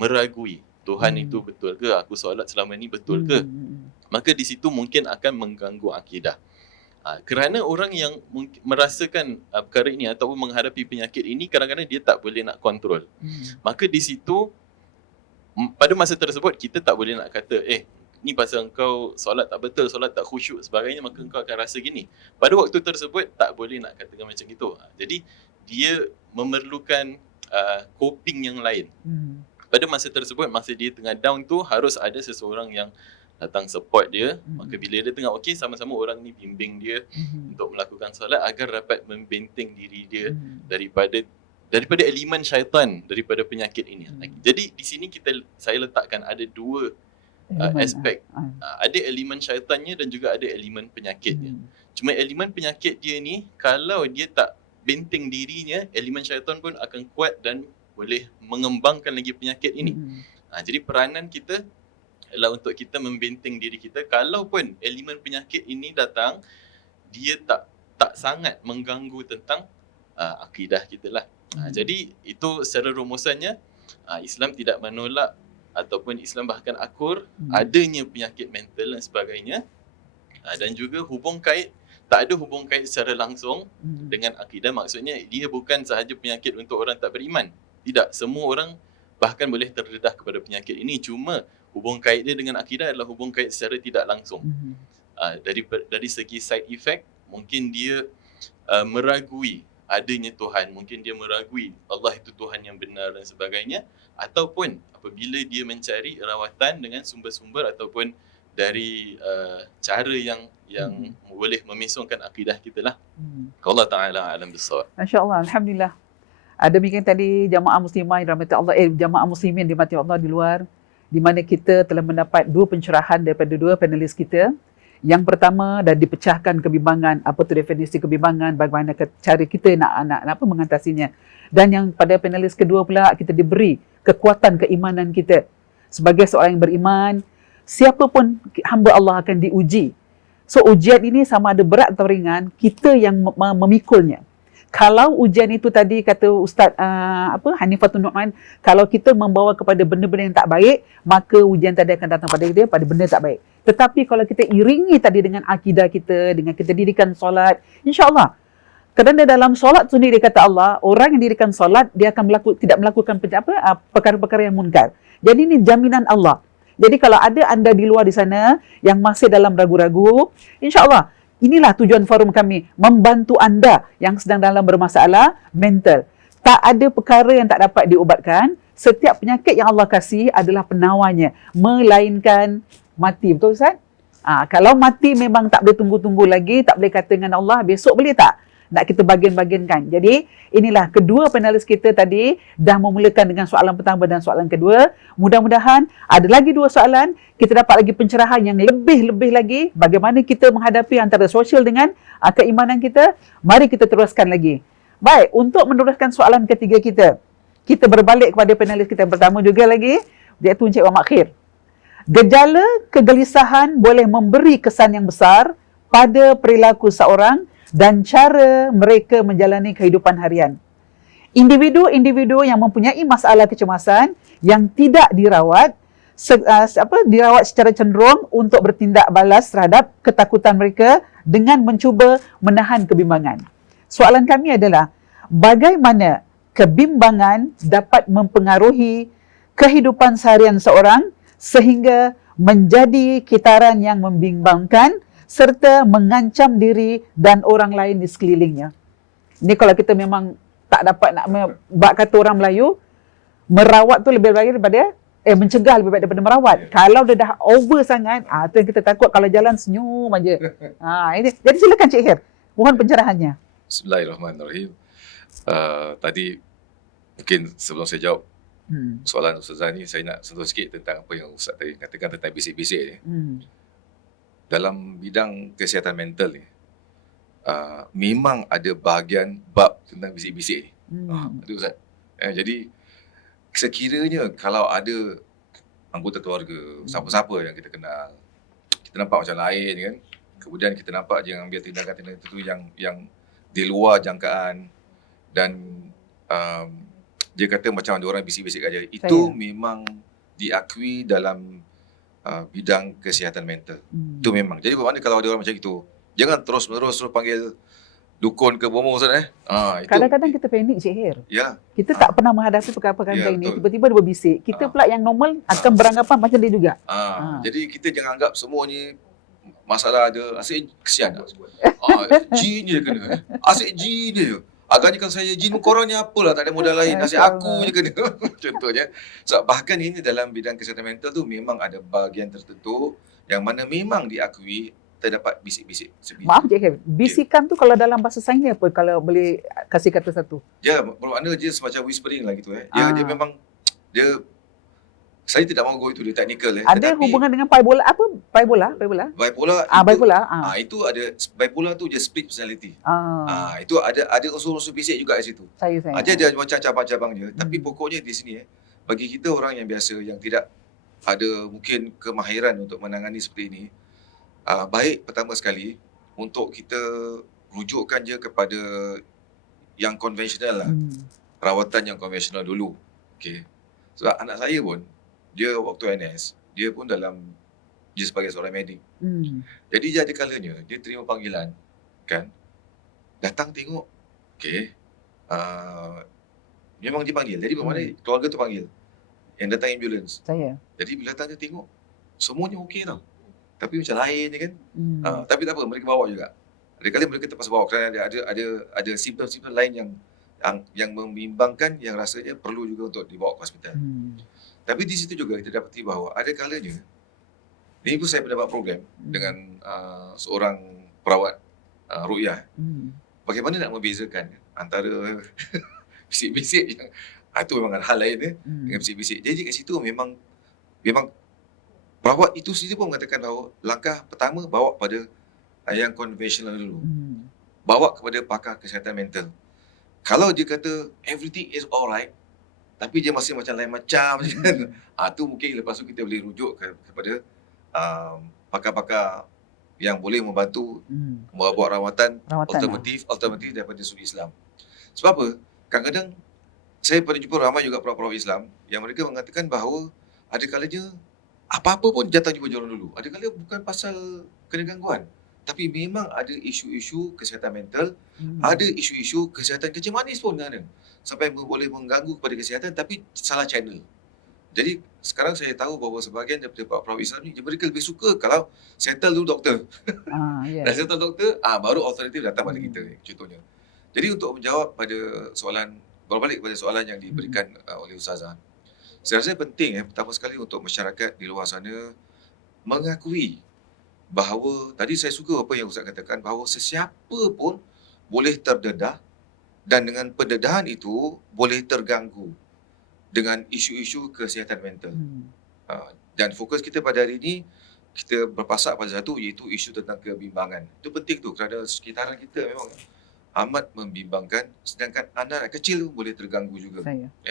meragui, Tuhan itu betul ke? Aku solat selama ni betul ke? Maka di situ mungkin akan mengganggu akidah. Kerana orang yang merasakan perkara ini ataupun menghadapi penyakit ini, kadang-kadang dia tak boleh nak kontrol. Maka di situ pada masa tersebut kita tak boleh nak kata ni pasal kau solat tak betul, solat tak khusyuk sebagainya, maka kau akan rasa gini. Pada waktu tersebut tak boleh nak katakan macam itu. Jadi dia memerlukan coping yang lain. Pada masa tersebut, masa dia tengah down tu, harus ada seseorang yang datang support dia. Maka bila dia tengah okey, sama-sama orang ni bimbing dia untuk melakukan solat agar dapat membenteng diri dia daripada elemen syaitan, daripada penyakit ini. Jadi di sini saya letakkan ada dua aspek. Ada elemen syaitannya dan juga ada elemen penyakitnya. Cuma elemen penyakit dia ni, kalau dia tak benteng dirinya, elemen syaitan pun akan kuat dan boleh mengembangkan lagi penyakit ini. Jadi peranan kita adalah untuk kita membenteng diri kita. Kalaupun elemen penyakit ini datang, dia tak sangat mengganggu tentang akidah kita lah. Jadi itu secara rumusannya, Islam tidak menolak ataupun Islam bahkan akur adanya penyakit mental dan sebagainya, dan juga hubung kait, tak ada hubung kait secara langsung dengan akidah. Maksudnya dia bukan sahaja penyakit untuk orang tak beriman. Tidak, semua orang bahkan boleh terdedah kepada penyakit ini. Cuma hubung kait dia dengan akidah adalah hubung kait secara tidak langsung. Dari segi side effect, mungkin dia meragui adanya Tuhan, mungkin dia meragui Allah itu Tuhan yang benar dan sebagainya, ataupun apabila dia mencari rawatan dengan sumber-sumber ataupun dari cara yang boleh memesongkan akidah kita lah. Allah Ta'ala alam bisawab. Masya-Allah, alhamdulillah. Demikian tadi jamaah muslimah yang dirahmati Allah, jamaah muslimin yang dirahmati Allah di luar, di mana kita telah mendapat dua pencerahan daripada dua panelis kita. Yang pertama, dah dipecahkan kebimbangan, apa tu definisi kebimbangan, bagaimana cara kita nak mengatasinya. Dan yang pada panelis kedua pula, kita diberi kekuatan keimanan kita. Sebagai seorang yang beriman, siapa pun hamba Allah akan diuji. So ujian ini sama ada berat atau ringan, kita yang memikulnya. Kalau ujian itu tadi kata Ustaz Hanifatul Nu'man, kalau kita membawa kepada benda-benda yang tak baik, maka ujian tadi akan datang pada dia pada benda tak baik. Tetapi kalau kita iringi tadi dengan akidah kita, dengan kita dirikan solat, insya-Allah. Kerana dalam solat sendiri kata Allah, orang yang dirikan solat dia akan tidak melakukan perkara-perkara yang munkar. Jadi ini jaminan Allah. Jadi kalau ada anda di luar di sana yang masih dalam ragu-ragu, insya-Allah inilah tujuan forum kami, membantu anda yang sedang dalam bermasalah mental. Tak ada perkara yang tak dapat diobatkan. Setiap penyakit yang Allah kasih adalah penawarnya, melainkan mati. Betul Ustaz? Kalau mati memang tak boleh tunggu-tunggu lagi, tak boleh kata dengan Allah, besok boleh tak? Nak kita bagian-bagiankan. Jadi inilah kedua panelis kita tadi dah memulakan dengan soalan pertama dan soalan kedua. Mudah-mudahan ada lagi dua soalan, kita dapat lagi pencerahan yang lebih-lebih lagi bagaimana kita menghadapi antara sosial dengan keimanan kita. Mari kita teruskan lagi. Baik, untuk meneruskan soalan ketiga kita berbalik kepada panelis kita yang pertama juga lagi, iaitu Encik Muhammad Khair. Gejala kegelisahan boleh memberi kesan yang besar pada perilaku seorang dan cara mereka menjalani kehidupan harian. Individu-individu yang mempunyai masalah kecemasan yang tidak dirawat dirawat secara cenderung untuk bertindak balas terhadap ketakutan mereka dengan mencuba menahan kebimbangan. Soalan kami adalah, bagaimana kebimbangan dapat mempengaruhi kehidupan seharian seorang sehingga menjadi kitaran yang membimbangkan serta mengancam diri dan orang lain di sekelilingnya? Ini kalau kita memang tak dapat nak bak kata orang Melayu, merawat tu lebih baik daripada mencegah lebih baik daripada merawat. Kalau dia dah over sangat, tu yang kita takut, kalau jalan senyum aja. Ini. Jadi silakan Cik Hir, mohon pencerahannya. Bismillahirrahmanirrahim. Tadi mungkin sebelum saya jawab soalan Ustazah ni, saya nak sentuh sikit tentang apa yang Ustaz tadi katakan tentang bisik-bisik ni. Dalam bidang kesihatan mental ni, memang ada bahagian bab tentang bisik-bisik ni. Itu Ustaz. Jadi sekiranya kalau ada anggota keluarga, siapa-siapa yang kita kenal, kita nampak macam lain kan, kemudian kita nampak dia ambil tindakan-tindakan itu yang di luar jangkaan dan dia kata macam ada orang bisik-bisik aja, itu memang diakui dalam bidang kesihatan mental. Itu memang. Jadi bermakna kalau ada orang macam itu, jangan terus-menerus suruh panggil dukun ke bomo Ustaz Kadang-kadang kita panik Cik Hir. Ya. Kita tak pernah menghadapi perkara-perkara ini, betul. tiba-tiba dia berbisik. Kita pula yang normal akan beranggapan macam dia juga. Jadi kita jangan anggap semuanya masalah ada asyik kesian. Jin je kena. Asyik jin je. Agaknya kalau saya jin, korangnya apalah, tak ada modal lain. Asyik aku je kena. Contohnya. So, bahkan ini dalam bidang kesihatan mental tu memang ada bahagian tertentu yang mana memang diakui terdapat bisik-bisik. Maaf Cik Hir, bisikan tu kalau dalam bahasa sains ni apa, kalau boleh kasih kata satu? Ya, bermakna dia semacam whispering lah gitu. Dia memang, saya tidak mahu go itu, dia technical. Ada hubungan dengan bipolar, apa? Bipolar? Bipolar. Itu ada, bipolar tu dia split personality. Itu ada unsur-unsur bisik juga di situ. Saya. Ada macam cabang-cabang dia. Tapi pokoknya di sini, bagi kita orang yang biasa, yang tidak ada mungkin kemahiran untuk menangani seperti ini, baik pertama sekali untuk kita rujukkan je kepada yang konvensional lah. Rawatan yang konvensional dulu. Okay. Sebab anak saya pun, dia waktu NS, dia pun dia sebagai seorang medik. Jadi dia ada kalanya, dia terima panggilan, kan, datang tengok, okay, memang dipanggil. Jadi bermakna keluarga tu panggil, yang datang ambulans. Jadi bila datang dia tengok, semuanya okey tau. Tapi macam lain je kan. Tapi tak apa, mereka bawa juga. Ada kali mereka terpaksa bawa kerana ada simptom-simptom lain yang membimbangkan, yang rasanya perlu juga untuk dibawa ke hospital. Tapi di situ juga kita dapati bahawa ada kalanya, ini pun saya mendapat program dengan seorang perawat ruqyah. Bagaimana nak membezakan antara bisik-bisik yang itu memang hal lain dengan bisik-bisik. Jadi kat situ memang perawat itu sendiri pun mengatakan bahawa langkah pertama bawa pada yang konvensional dulu. Bawa kepada pakar kesihatan mental. Kalau dia kata everything is alright, tapi dia masih macam lain macam kan, tu mungkin lepas tu kita boleh rujuk kepada pakar-pakar yang boleh membantu membuat rawatan alternatif daripada sudut Islam. Sebab apa? Kadang-kadang saya pernah jumpa ramai juga perawat-perawat Islam yang mereka mengatakan bahawa ada kalanya apa-apa pun datang jumpa orang dulu. Ada kala bukan pasal kena gangguan, tapi memang ada isu-isu kesihatan mental, ada isu-isu kesihatan kencing manis pun ada. Sampai boleh mengganggu kepada kesihatan tapi salah channel. Jadi sekarang saya tahu bahawa sebahagian daripada perawat Islam ni, mereka lebih suka kalau settle dulu doktor. Dah settle doktor, baru alternatif datang pada kita contohnya. Jadi untuk menjawab pada soalan, berbalik pada soalan yang diberikan oleh Ustazah, saya rasa penting pertama sekali untuk masyarakat di luar sana mengakui bahawa, tadi saya suka apa yang Ustaz katakan, bahawa sesiapa pun boleh terdedah dan dengan pendedahan itu boleh terganggu dengan isu-isu kesihatan mental. Dan fokus kita pada hari ini, kita berpasak pada satu, iaitu isu tentang kebimbangan. Itu penting tu kerana sekitaran kita memang amat membimbangkan, sedangkan anak kecil boleh terganggu juga.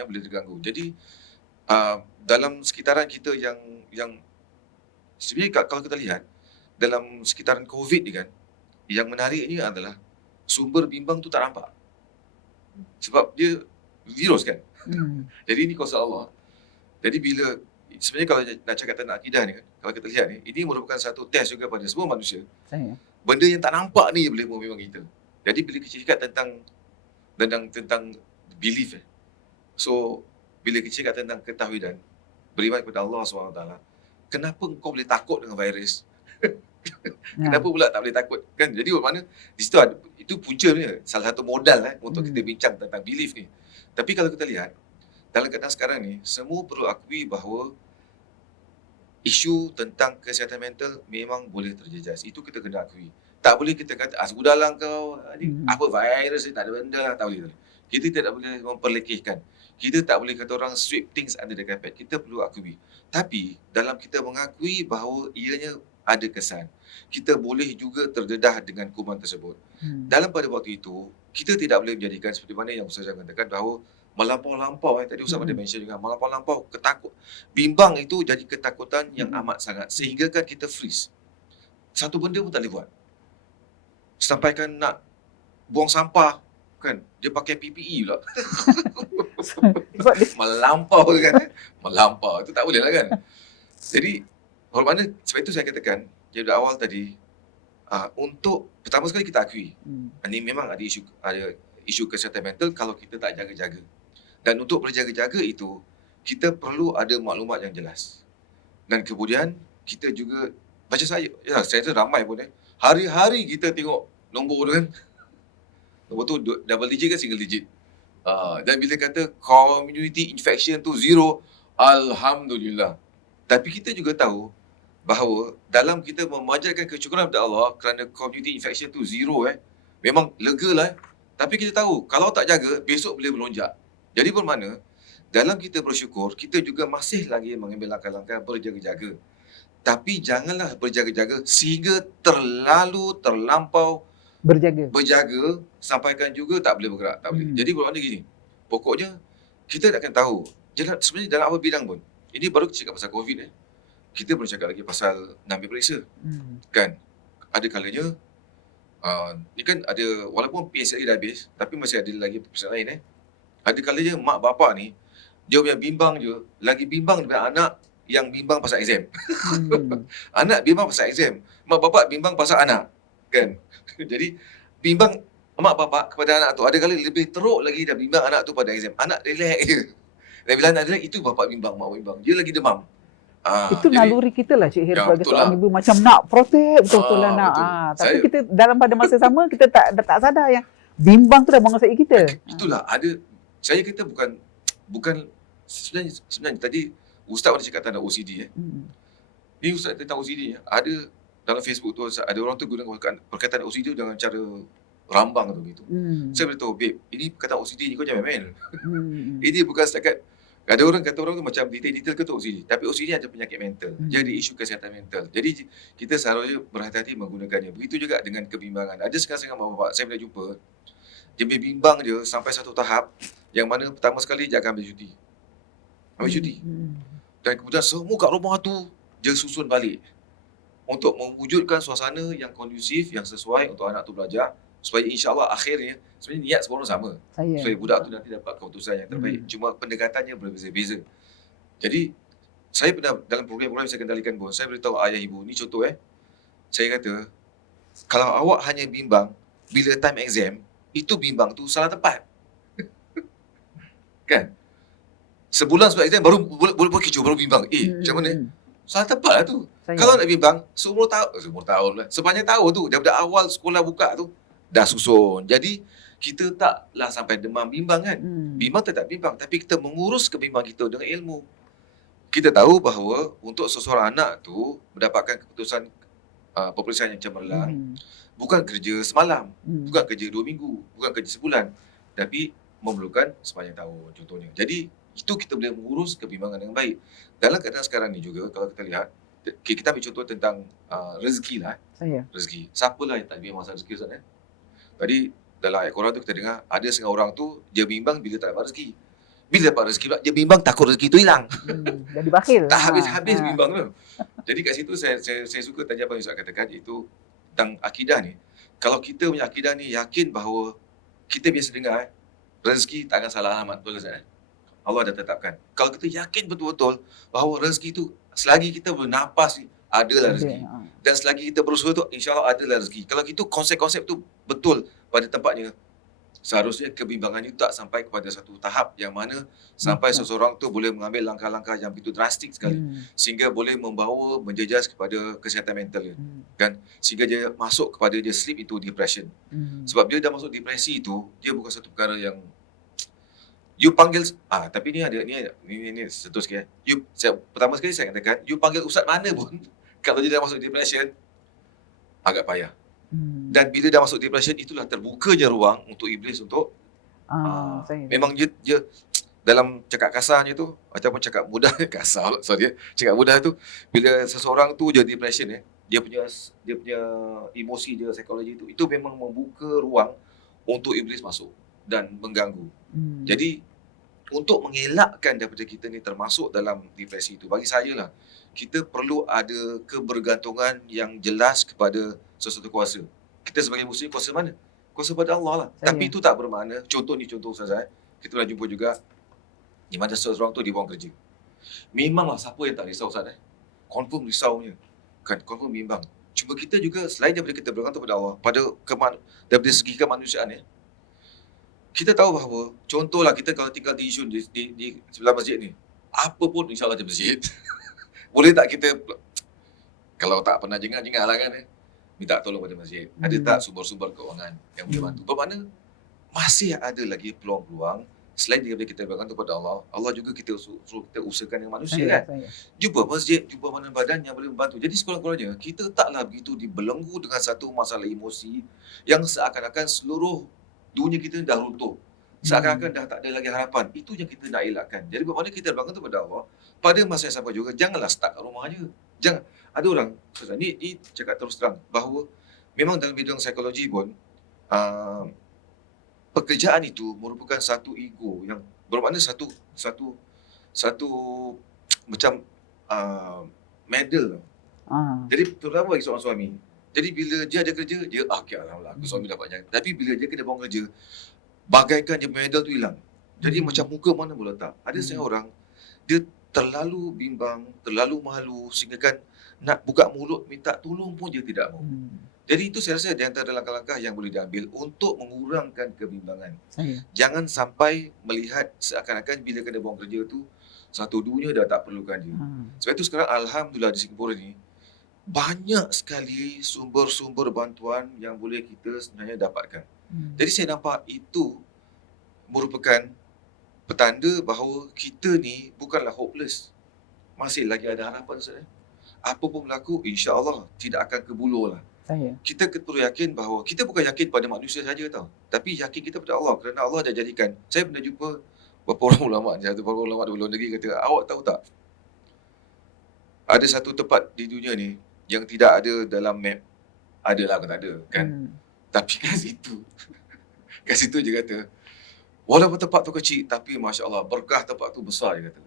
Boleh terganggu. Jadi dalam sekitaran kita yang sebenarnya kalau kita lihat dalam sekitaran COVID ni kan, yang menariknya adalah sumber bimbang tu tak nampak. Sebab dia virus kan. Jadi ini kuasa Allah. Jadi bila sebenarnya kalau nak cakap tentang akidah ni kan, kalau kita lihat ni, ini merupakan satu test juga pada semua manusia. Benda yang tak nampak ni boleh membimbang kita. Jadi bila kita cakap tentang belief So bila kita cakap tentang ketahuidan, beriman kepada Allah SWT, kenapa kau boleh takut dengan virus? Kenapa pula tak boleh takut? Kan? Jadi bermakna di situ ada, itu puncanya salah satu modal untuk kita bincang tentang belief ni. Tapi kalau kita lihat dalam keadaan sekarang ni, semua perlu akui bahawa isu tentang kesihatan mental memang boleh terjejas. Itu kita kena akui. Tak boleh kita kata, sudahlah kau, apa virus ni, tak ada benda lah. Tak boleh. Kita tidak boleh memperlekehkan. Kita tak boleh kata orang sweep things under the carpet. Kita perlu akui. Tapi dalam kita mengakui bahawa ianya ada kesan, kita boleh juga terdedah dengan kuman tersebut. Dalam pada waktu itu, kita tidak boleh menjadikan seperti mana yang Ustaz katakan bahawa melampau-lampau, tadi Ustaz ada mention juga, melampau-lampau ketakut. Bimbang itu jadi ketakutan yang amat sangat, sehingga kan kita freeze. Satu benda pun tak boleh buat. Sampaikan nak buang sampah, kan, dia pakai PPE pula. Melampau kan. Melampau, itu tak boleh lah kan. Jadi, bermakna, sebab itu saya katakan, dari awal tadi, untuk pertama sekali kita akui, ini memang ada isu kesihatan mental kalau kita tak jaga-jaga. Dan untuk berjaga-jaga itu, kita perlu ada maklumat yang jelas. Dan kemudian, kita juga, macam saya rasa ramai pun hari-hari kita tengok nombor tu kan. Nombor tu double digit kan single digit. Dan bila kata community infection tu zero, Alhamdulillah. Tapi kita juga tahu bahawa dalam kita memanjatkan kesyukuran kepada Allah kerana community infection tu zero memang lega lah. Tapi kita tahu kalau tak jaga besok boleh melonjak. Jadi bermakna dalam kita bersyukur kita juga masih lagi mengambil langkah-langkah berjaga-jaga. Tapi janganlah berjaga-jaga sehingga terlampau berjaga sampaikan juga tak boleh bergerak, tak boleh. Jadi bermakna gini. Pokoknya kita akan tahu sebenarnya dalam apa bidang pun. Ini baru kita cakap pasal COVID kita belum cakap lagi pasal ambil periksa. Kan? Ada kalanya ni kan ada, walaupun PSLE dah habis, tapi masih ada lagi periksa lain Ada kalanya mak bapak ni dia punya bimbang je, lagi bimbang dengan anak yang bimbang pasal exam. Anak bimbang pasal exam, mak bapak bimbang pasal anak. Kan? Jadi bimbang mak bapak kepada anak tu, ada kali lebih teruk lagi dah bimbang anak tu pada exam. Anak relax je. Dan bila anak relax, itu bapak bimbang, mak bimbang. Dia lagi demam. Itu jadi, naluri kita lah Cik Hir sebagai seorang ibu, macam nak protect betul-betul lah nak. Tapi kita dalam pada masa sama kita tak sadar yang bimbang tu dah menguasai kita. Itulah ada, saya kata bukan sebenarnya tadi Ustaz ada cakap tentang OCD Ni Ustaz tentang OCD ada dalam Facebook tu ada orang tu gunakan perkataan OCD dengan cara rambang tu gitu. Saya beritahu, babe, ini perkataan OCD ni kau jangan main. Ini bukan setakat ada orang kata orang tu macam detail-detail ke tu OCD. Tapi OCD ada penyakit mental. Jadi isu kesihatan mental. Jadi kita seharusnya berhati-hati menggunakannya. Begitu juga dengan kebimbangan. Ada setengah-setengah mak-bapak, saya pernah jumpa, dia bimbang dia sampai satu tahap yang mana pertama sekali dia akan ambil cuti. Dan kemudian semua kat rumah tu dia susun balik untuk mewujudkan suasana yang kondusif, yang sesuai untuk anak tu belajar, supaya insya-Allah akhirnya sebenarnya niat semua orang sama. Supaya budak tu nanti dapat keputusan yang terbaik. Cuma pendekatannya berbeza-beza. Jadi saya pernah dalam program-program saya kendalikan pun, saya beritahu ayah ibu, ni contoh saya kata, kalau awak hanya bimbang bila time exam, itu bimbang tu salah tempat. Kan? Sebulan sebelum exam baru boleh kecoh, baru bimbang. Macam mana? Salah tempat lah tu. Kalau nak bimbang, seumur tahun lah. Sepanjang tahun tu, daripada awal sekolah buka tu, dah susun. Jadi, kita taklah sampai demam bimbang kan. Bimbang tetap bimbang. Tapi kita mengurus kebimbang kita dengan ilmu. Kita tahu bahawa untuk seseorang anak tu mendapatkan keputusan peperiksaan yang cemerlang, bukan kerja semalam, bukan kerja 2 minggu, bukan kerja sebulan. Tapi memerlukan sepanjang tahun contohnya. Jadi, itu kita boleh mengurus kebimbangan dengan baik. Dalam keadaan sekarang ni juga, kalau kita lihat, kita ambil contoh tentang rezeki lah. Rezeki. Siapalah yang tak bimbang masalah rezeki Ustaz Tadi dalam ayat Quran tu kita dengar, ada setengah orang tu, dia bimbang bila tak dapat rezeki. Bila dapat rezeki pula, dia bimbang takut rezeki tu hilang. Jadi bakhil. Tak habis-habis bimbang tu. Jadi kat situ saya suka tanya apa yang Ustaz katakan, iaitu tentang akidah ni. Kalau kita punya akidah ni yakin bahawa kita biasa dengar rezeki tak akan salah alamat, betul Ustaz? Allah dah tetapkan. Kalau kita yakin betul-betul bahawa rezeki tu selagi kita bernafas ni adalah rezeki. Dan selagi kita berusaha tu insya-Allah adalah rezeki. Kalau itu konsep-konsep tu betul pada tempatnya, seharusnya kebimbangan itu tak sampai kepada satu tahap yang mana sampai seseorang tu boleh mengambil langkah-langkah yang begitu drastik sekali sehingga boleh membawa menjejas kepada kesihatan mental dia. Kan? Sehingga dia masuk kepada dia slip into depression. Sebab bila dah masuk depresi itu, dia bukan satu perkara yang you panggil tapi ni seterus sikit. Pertama sekali saya katakan, you panggil ustaz mana pun kalau dia dah masuk depression agak payah. Dan bila dah masuk depression, itulah terbukanya ruang untuk iblis untuk memang dia dalam cakap kasarnya tu ataupun cakap mudah kasar cakap mudah tu, bila seseorang tu je depression dia punya emosi dia, psikologi itu memang membuka ruang untuk iblis masuk dan mengganggu. Jadi untuk mengelakkan daripada kita ni termasuk dalam depresi itu, bagi saya lah, kita perlu ada kebergantungan yang jelas kepada sesuatu kuasa. Kita sebagai muslim, kuasa mana? Kuasa pada Allah lah. Tapi itu tak bermakna, contoh Ustaz, kita dah jumpa juga di mana seseorang tu dibuang kerja. Memanglah siapa yang tak risau Ustaz confirm risaunya. Kan, confirm bimbang. Cuma kita juga selain daripada kita bergantung pada Allah, daripada segi kemanusiaan kita tahu bahawa, contohlah kita kalau tinggal di Yishun di sebelah masjid ni, apa pun insyaAllah ada masjid. Boleh tak kita, kalau tak pernah jengah lah kan, minta tolong pada masjid. Ada tak sumber-sumber keuangan yang boleh bantu? Bermakna masih ada lagi peluang-peluang selain daripada kita bergantung pada Allah. Allah juga kita suruh kita usahakan dengan manusia kan. Jumpa masjid, jumpa mana badan yang boleh membantu. Jadi sekurang-kurangnya kita taklah begitu dibelenggu dengan satu masalah emosi yang seakan-akan seluruh dunia kita dah runtuh. Seakan-akan dah tak ada lagi harapan. Itu yang kita nak elakkan. Jadi bermakna kita bergantung pada Allah. Pada masa yang sama juga, janganlah stuck kat rumah je. Jangan. Ada orang, ni cakap terus terang, bahawa memang dalam bidang psikologi pun, pekerjaan itu merupakan satu ego yang bermakna satu macam medal. Jadi terutama bagi seorang suami. Jadi bila dia ada kerja, dia okay, alhamdulillah aku suami dapat banyak. Tapi bila dia kena buang kerja, bagaikan dia medal tu hilang. Jadi macam muka mana boleh letak. Ada setengah orang, dia terlalu bimbang, terlalu malu sehingga kan nak buka mulut minta tolong pun dia tidak mau. Jadi itu saya rasa di antara langkah-langkah yang boleh diambil untuk mengurangkan kebimbangan. Jangan sampai melihat seakan-akan bila kena buang kerja tu satu dunia dah tak perlukan dia. Sebab itu sekarang alhamdulillah di Singapura ni banyak sekali sumber-sumber bantuan yang boleh kita sebenarnya dapatkan. Jadi saya nampak itu merupakan petanda bahawa kita ni bukanlah hopeless. Masih lagi ada harapan Ustaz. Apa pun berlaku, insya-Allah tidak akan kebuluh lah. Kita perlu yakin bahawa kita bukan yakin pada manusia saja tau, tapi yakin kita pada Allah, kerana Allah dah jadikan. Saya pernah jumpa beberapa orang ulama, beberapa ulama di luar negeri kata, awak tahu tak? Ada satu tempat di dunia ni yang tidak ada dalam map. Adalah ke tak ada kan? Tapi kat situ je kata, walaupun tempat tu kecil, tapi Masya Allah, berkah tempat tu besar, dia kata.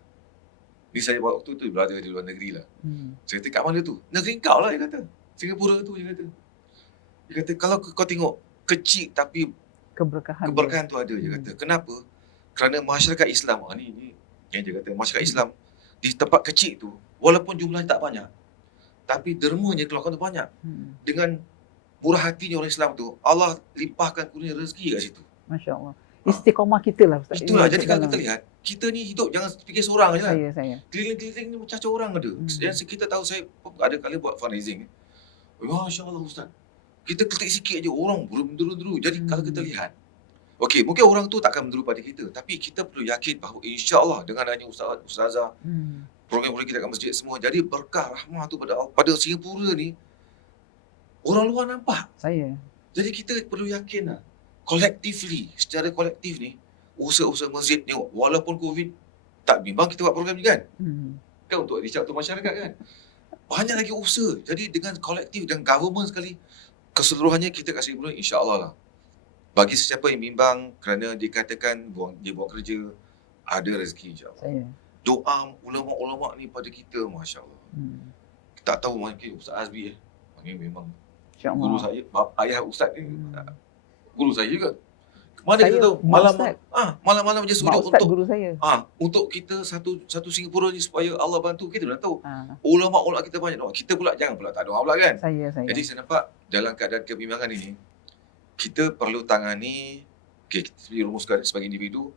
Ni saya waktu tu berada di luar negeri lah. Saya kata, kat mana tu? Negeri kau lah, dia kata. Singapura tu, dia kata. Dia kata, kalau kau tengok kecil tapi keberkahan tu ada, dia kata. Kenapa? Kerana masyarakat Islam, ni yang dia kata, masyarakat Islam di tempat kecil tu, walaupun jumlahnya tak banyak, tapi dermanya keluarkan tu banyak. Dengan murah hatinya orang Islam tu, Allah limpahkan kurnia rezeki kat situ. Masya Allah. Istiqamah kita lah Ustaz. Itulah, jadi kalau kita lihat, kita ni hidup jangan fikir seorang je lah. Keliling-keliling ni macam orang ada. Yang kita tahu, saya ada kali buat fundraising. Masya Allah Ustaz. Kita ketik sikit je, orang berderu-deru. Jadi kalau kita lihat, okey, mungkin orang tu takkan menderu pada kita, tapi kita perlu yakin bahawa insya-Allah dengan adanya ustazah, program-program kita kat masjid semua, jadi berkah rahmah tu pada Singapura ni, orang luar nampak. Jadi kita perlu yakin lah, secara kolektif ni, usaha-usaha masjid ni, walaupun COVID, tak bimbang kita buat program ni kan? Kan untuk reach out to masyarakat kan? Banyak lagi usaha. Jadi dengan kolektif dan government sekali, keseluruhannya kita kat Singapura insya-Allah lah. Bagi sesiapa yang bimbang kerana dikatakan dia buang kerja, ada rezeki insya-Allah. Saya. Doa ulama-ulama ni pada kita, masya-Allah. Tak tahu mungkin Ustaz Azbi Ini memang guru InsyaAllah. saya, ayah Ustaz ni guru saya juga. Mana Saya, kita tahu Mak malam Ustaz. malam-malam je Mak sujud Ustaz untuk guru saya. untuk kita satu Singapura ni supaya Allah bantu kita dah tahu. Ah, Ulama-ulama kita banyak doa. Kita pula jangan pula tak doa pula kan. saya. Jadi saya nampak dalam keadaan kebimbangan ini kita perlu tangani, kita rumuskan sebagai individu.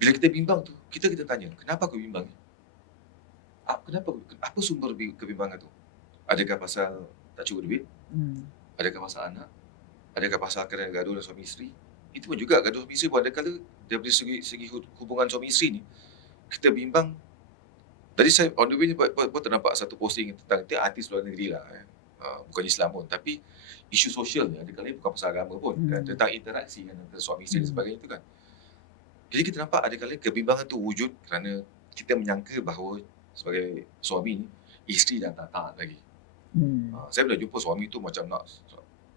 Bila kita bimbang tu, kita tanya, kenapa aku bimbang ni? Kenapa? Apa sumber kebimbangan tu? Adakah pasal tak cukup duit? Adakah pasal anak? Adakah pasal kerana gaduh dengan suami isteri? Itu pun juga gaduh suami isteri pun ada kala dari segi hubungan suami isteri ni kita bimbang. Tadi saya on the way ni pun ternampak satu posting tentang artis luar negeri lah, bukan Islam pun, tapi isu sosial ni ada kala bukan pasal agama pun, kan? Tentang interaksi kan antara suami isteri dan sebagainya itu kan. Jadi kita nampak ada kala kebimbangan tu wujud kerana kita menyangka bahawa sebagai suami ni isteri dah tak taat lagi. Saya pernah jumpa suami tu macam nak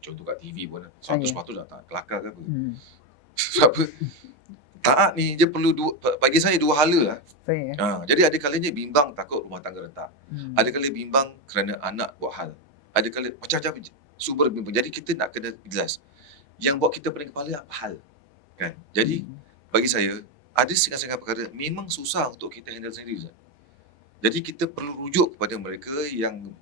contoh kat TV pun, sepatu dah tak kelakar ke apa. Sebab apa? Taat ni dia perlu bagi saya dua hala lah. Jadi ada kalanya bimbang takut rumah tangga retak. Ada kala bimbang kerana anak buat hal. Ada kala macam-macam sumber bimbang. Jadi kita nak kena jelas yang buat kita pening kepala apa hal, kan? Jadi bagi saya ada setengah-setengah perkara memang susah untuk kita handle sendiri, Ustaz. Jadi kita perlu rujuk kepada mereka yang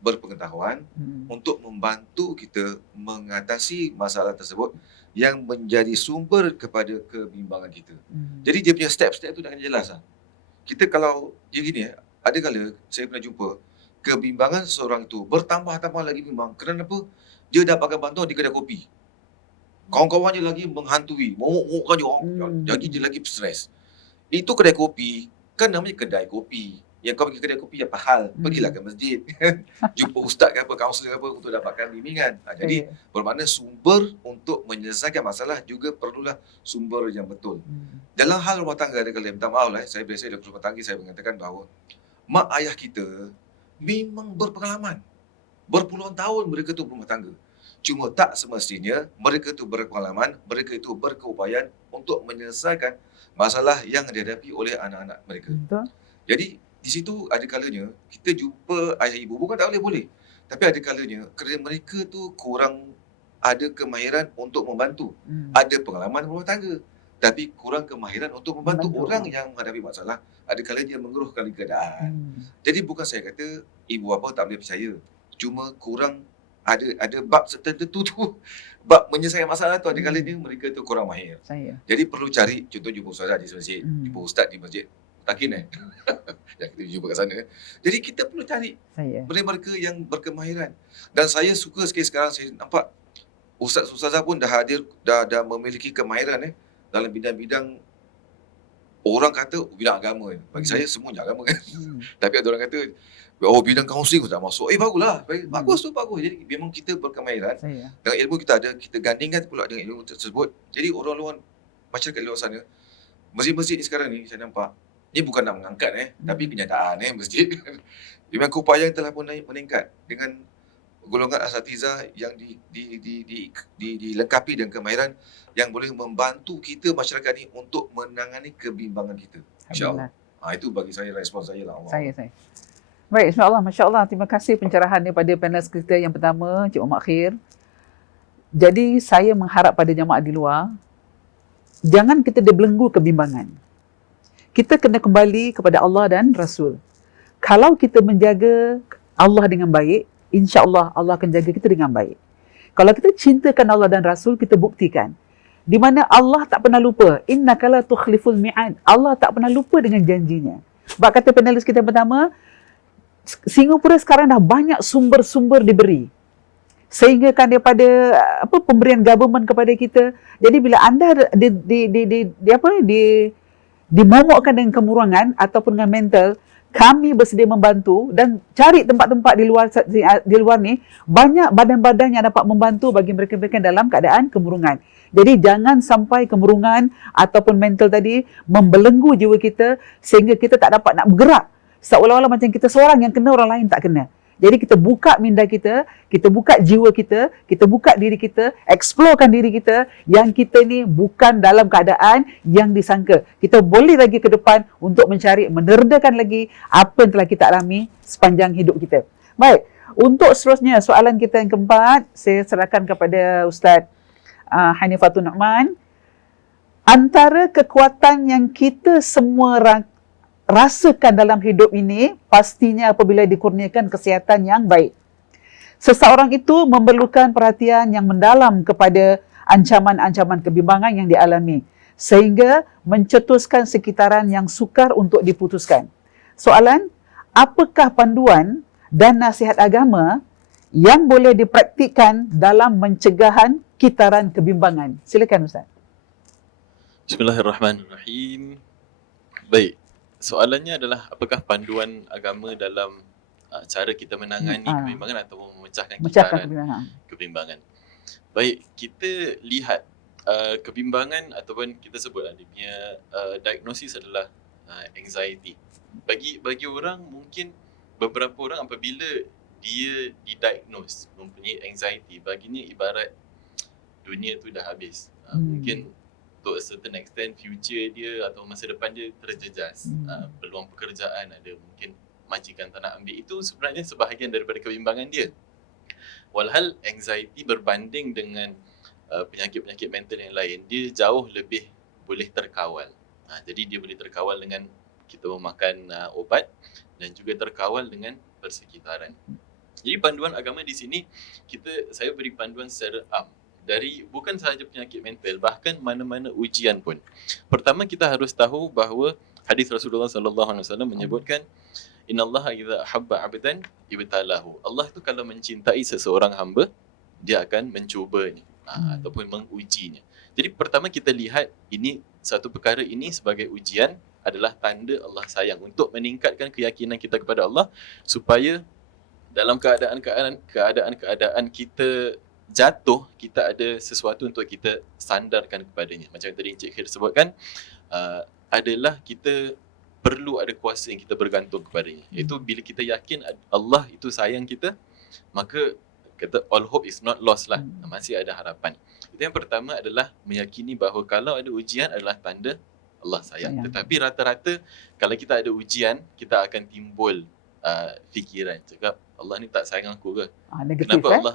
berpengetahuan untuk membantu kita mengatasi masalah tersebut yang menjadi sumber kepada kebimbangan kita. Jadi dia punya step-step tu dah kena jelas lah. Kita kalau dia gini, ada kala saya pernah jumpa kebimbangan seseorang tu bertambah-tambah lagi bimbang. Kerana apa? Dia dapatkan bantuan di kedai kopi. Kawan-kawan dia lagi menghantui, momok-momokkan je orang. Jadi dia lagi stres. Itu kedai kopi, kan namanya kedai kopi. Yang kau pergi kedai kopi apa hal? Pergilah ke masjid. Jumpa ustaz ke apa, kaunselor ke apa untuk dapatkan bimbingan. Jadi bermakna sumber untuk menyelesaikan masalah juga perlulah sumber yang betul. Dalam hal rumah tangga ada kali, minta maaf lah, saya biasa dalam rumah tangga saya mengatakan bahawa mak ayah kita memang berpengalaman. Berpuluhan tahun mereka tu berumah tangga. Cuma tak semestinya mereka tu berpengalaman, mereka itu berkeupayaan untuk menyelesaikan masalah yang dihadapi oleh anak-anak mereka. Betul. Jadi di situ ada kalanya kita jumpa ayah ibu, bukan tak boleh. Tapi ada kalanya kerana mereka tu kurang ada kemahiran untuk membantu. Ada pengalaman rumah tangga, tapi kurang kemahiran untuk membantu orang yang menghadapi masalah. Ada kalanya mengeruhkan keadaan. Jadi bukan saya kata ibu bapa tak boleh percaya. Cuma kurang ada bab tertentu tu, bab menyelesaikan masalah tu ada kalanya mereka tu kurang mahir. Jadi perlu cari, contoh jumpa ustazah di masjid, jumpa ustaz di masjid takin yang kita jumpa kat sana. Jadi kita perlu cari mereka yang berkemahiran. Dan saya suka sikit sekarang saya nampak ustaz-ustazah pun dah hadir, dah memiliki kemahiran dalam bidang-bidang orang kata bidang agama. Bagi saya semuanya agama kan. Tapi ada orang kata bidang kaunseling tak masuk. Baguslah. Bagus tu bagus. Jadi memang kita berkemahiran. Dengan ilmu kita ada, kita gandingkan pula dengan ilmu tersebut. Jadi orang luar, masyarakat luar sana, masjid-masjid ni sekarang ni saya nampak, ni bukan nak mengangkat tapi kenyataan masjid. Memang keupayaan telah pun meningkat dengan golongan asatizah yang dilengkapi dengan kemahiran yang boleh membantu kita masyarakat ni untuk menangani kebimbangan kita. InsyaAllah. Itu bagi saya respon saya lah. Saya. Baik, insyaAllah, Masya Allah. Terima kasih pencerahan daripada panel kita yang pertama, Cik Muhammad Khair. Jadi, saya mengharap pada jemaah di luar, jangan kita dibelenggu kebimbangan. Kita kena kembali kepada Allah dan Rasul. Kalau kita menjaga Allah dengan baik, insya-Allah Allah akan jaga kita dengan baik. Kalau kita cintakan Allah dan Rasul, kita buktikan. Di mana Allah tak pernah lupa. Innaka la tukhliful mi'ad. Allah tak pernah lupa dengan janjinya. Sebab kata panelis kita yang pertama, Singapura sekarang dah banyak sumber-sumber diberi. Sehingga kan daripada pemberian government kepada kita. Jadi bila anda dimomokkan dengan kemurangan ataupun dengan mental, kami bersedia membantu dan cari tempat-tempat di luar ni, banyak badan-badan yang dapat membantu bagi mereka-mereka dalam keadaan kemurungan. Jadi jangan sampai kemurungan ataupun mental tadi membelenggu jiwa kita sehingga kita tak dapat nak bergerak. Seolah-olah macam kita seorang yang kena, orang lain tak kena. Jadi kita buka minda kita buka jiwa kita buka diri kita, explorekan diri kita yang kita ni bukan dalam keadaan yang disangka. Kita boleh lagi ke depan untuk mencari, menerdakan lagi apa yang telah kita alami sepanjang hidup kita. Baik, untuk seterusnya soalan kita yang keempat, saya serahkan kepada Ustaz Hanifatul Nu'man. Antara kekuatan yang kita semua rasakan dalam hidup ini pastinya apabila dikurniakan kesihatan yang baik. Seseorang itu memerlukan perhatian yang mendalam kepada ancaman-ancaman kebimbangan yang dialami sehingga mencetuskan sekitaran yang sukar untuk diputuskan. Soalan, apakah panduan dan nasihat agama yang boleh dipraktikkan dalam pencegahan kitaran kebimbangan? Silakan Ustaz. Bismillahirrahmanirrahim. Baik. Soalannya adalah apakah panduan agama dalam cara kita menangani kebimbangan atau memecahkan kitaran kebimbangan. Baik, kita lihat kebimbangan ataupun kita sebutlah dia punya diagnosis adalah anxiety. Bagi orang mungkin beberapa orang apabila dia didiagnose mempunyai anxiety, baginya ibarat dunia tu dah habis. Mungkin to a certain extent future dia atau masa depan dia terjejas. Peluang pekerjaan ada, mungkin majikan tak nak ambil, itu sebenarnya sebahagian daripada kebimbangan dia. Walhal anxiety berbanding dengan penyakit-penyakit mental yang lain, dia jauh lebih boleh terkawal. Jadi dia boleh terkawal dengan kita memakan ubat dan juga terkawal dengan persekitaran. Jadi panduan agama di sini saya beri panduan secara am. Dari bukan sahaja penyakit mental, bahkan mana-mana ujian pun. Pertama kita harus tahu bahawa hadis Rasulullah sallallahu alaihi wasallam menyebutkan innallaha idza ahabba 'abdan ibtalahu. Allah tu kalau mencintai seseorang hamba, dia akan mencubanya ataupun mengujinya. Jadi pertama kita lihat ini satu perkara ini sebagai ujian adalah tanda Allah sayang untuk meningkatkan keyakinan kita kepada Allah supaya dalam keadaan kita jatuh, kita ada sesuatu untuk kita sandarkan kepadanya. Macam tadi Encik Khair sebutkan, adalah kita perlu ada kuasa yang kita bergantung kepadanya. Iaitu bila kita yakin Allah itu sayang kita, maka kata all hope is not lost lah. Masih ada harapan. Itu yang pertama adalah meyakini bahawa kalau ada ujian adalah tanda Allah sayang. Tetapi rata-rata kalau kita ada ujian, kita akan timbul fikiran, cakap Allah ni tak sayang aku ke? Negatif, kenapa Allah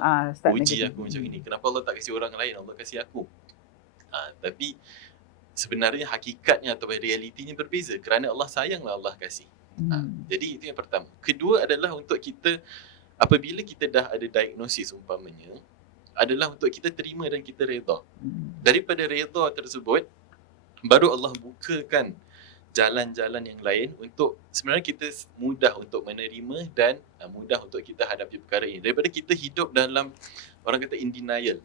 uji negatif. aku macam ini? Kenapa Allah tak kasih orang lain? Allah kasih aku. Tapi sebenarnya hakikatnya atau realitinya berbeza kerana Allah sayanglah Allah kasih. Jadi itu yang pertama. Kedua adalah untuk kita apabila kita dah ada diagnosis umpamanya, adalah untuk kita terima dan kita redha. Daripada redha tersebut baru Allah bukakan jalan-jalan yang lain untuk sebenarnya kita mudah untuk menerima dan mudah untuk kita hadapi perkara ini. Daripada kita hidup dalam orang kata in denial,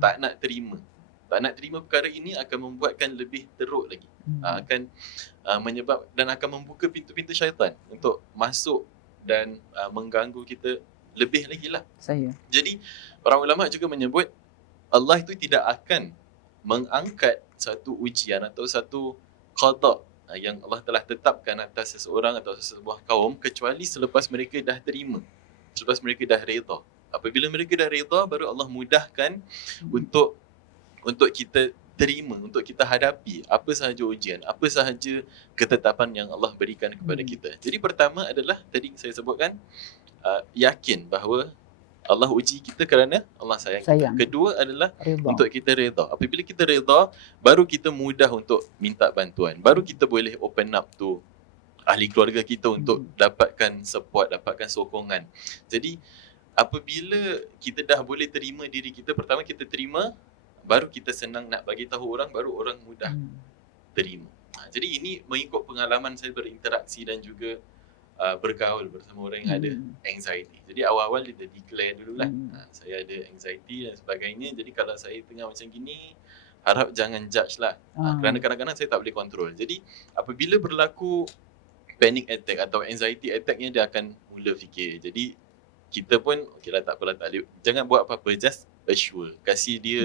tak nak terima. Tak nak terima perkara ini akan membuatkan lebih teruk lagi. Akan menyebab dan akan membuka pintu-pintu syaitan untuk masuk dan mengganggu kita lebih lagi lah. Jadi para ulama juga menyebut Allah itu tidak akan mengangkat satu ujian atau satu qada yang Allah telah tetapkan atas seseorang atau sesebuah kaum kecuali selepas mereka dah terima, selepas mereka dah redha. Apabila mereka dah redha, baru Allah mudahkan untuk kita terima, untuk kita hadapi apa sahaja ujian, apa sahaja ketetapan yang Allah berikan kepada kita. Jadi pertama adalah tadi saya sebutkan yakin bahawa Allah uji kita kerana Allah sayang kita. Kedua adalah redha. Untuk kita redha. Apabila kita redha, baru kita mudah untuk minta bantuan. Baru kita boleh open up to ahli keluarga kita untuk dapatkan support, dapatkan sokongan. Jadi apabila kita dah boleh terima diri kita, pertama kita terima, baru kita senang nak bagi tahu orang, baru orang mudah terima. Jadi ini mengikut pengalaman saya berinteraksi dan juga bergaul bersama orang yang ada anxiety. Jadi awal-awal dia dah declare dululah, saya ada anxiety dan sebagainya. Jadi kalau saya tengah macam gini, harap jangan judge lah. Kerana kadang-kadang saya tak boleh kontrol. Jadi apabila berlaku panic attack atau anxiety attacknya, dia akan mula fikir. Jadi kita pun okey lah, tak apalah, tak boleh, jangan buat apa-apa, just assure, kasih dia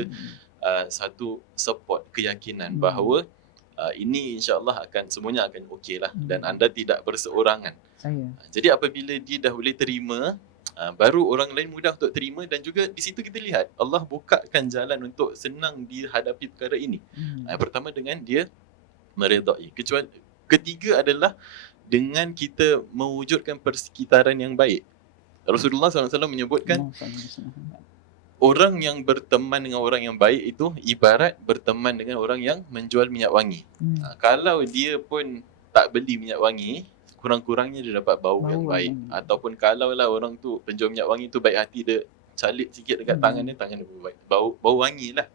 satu support, keyakinan bahawa ini insya-Allah semuanya akan okey lah dan anda tidak berseorangan. Jadi apabila dia dah boleh terima, baru orang lain mudah untuk terima, dan juga di situ kita lihat Allah bukakan jalan untuk senang dihadapi perkara ini. Pertama dengan dia meredai. Ketiga adalah dengan kita mewujudkan persekitaran yang baik. Rasulullah SAW menyebutkan orang yang berteman dengan orang yang baik itu ibarat berteman dengan orang yang menjual minyak wangi. Kalau dia pun tak beli minyak wangi, kurang-kurangnya dia dapat bau yang baik. Ataupun kalau lah orang tu, penjual minyak wangi tu baik hati, dia calit sikit dekat tangan dia bau wangi lah.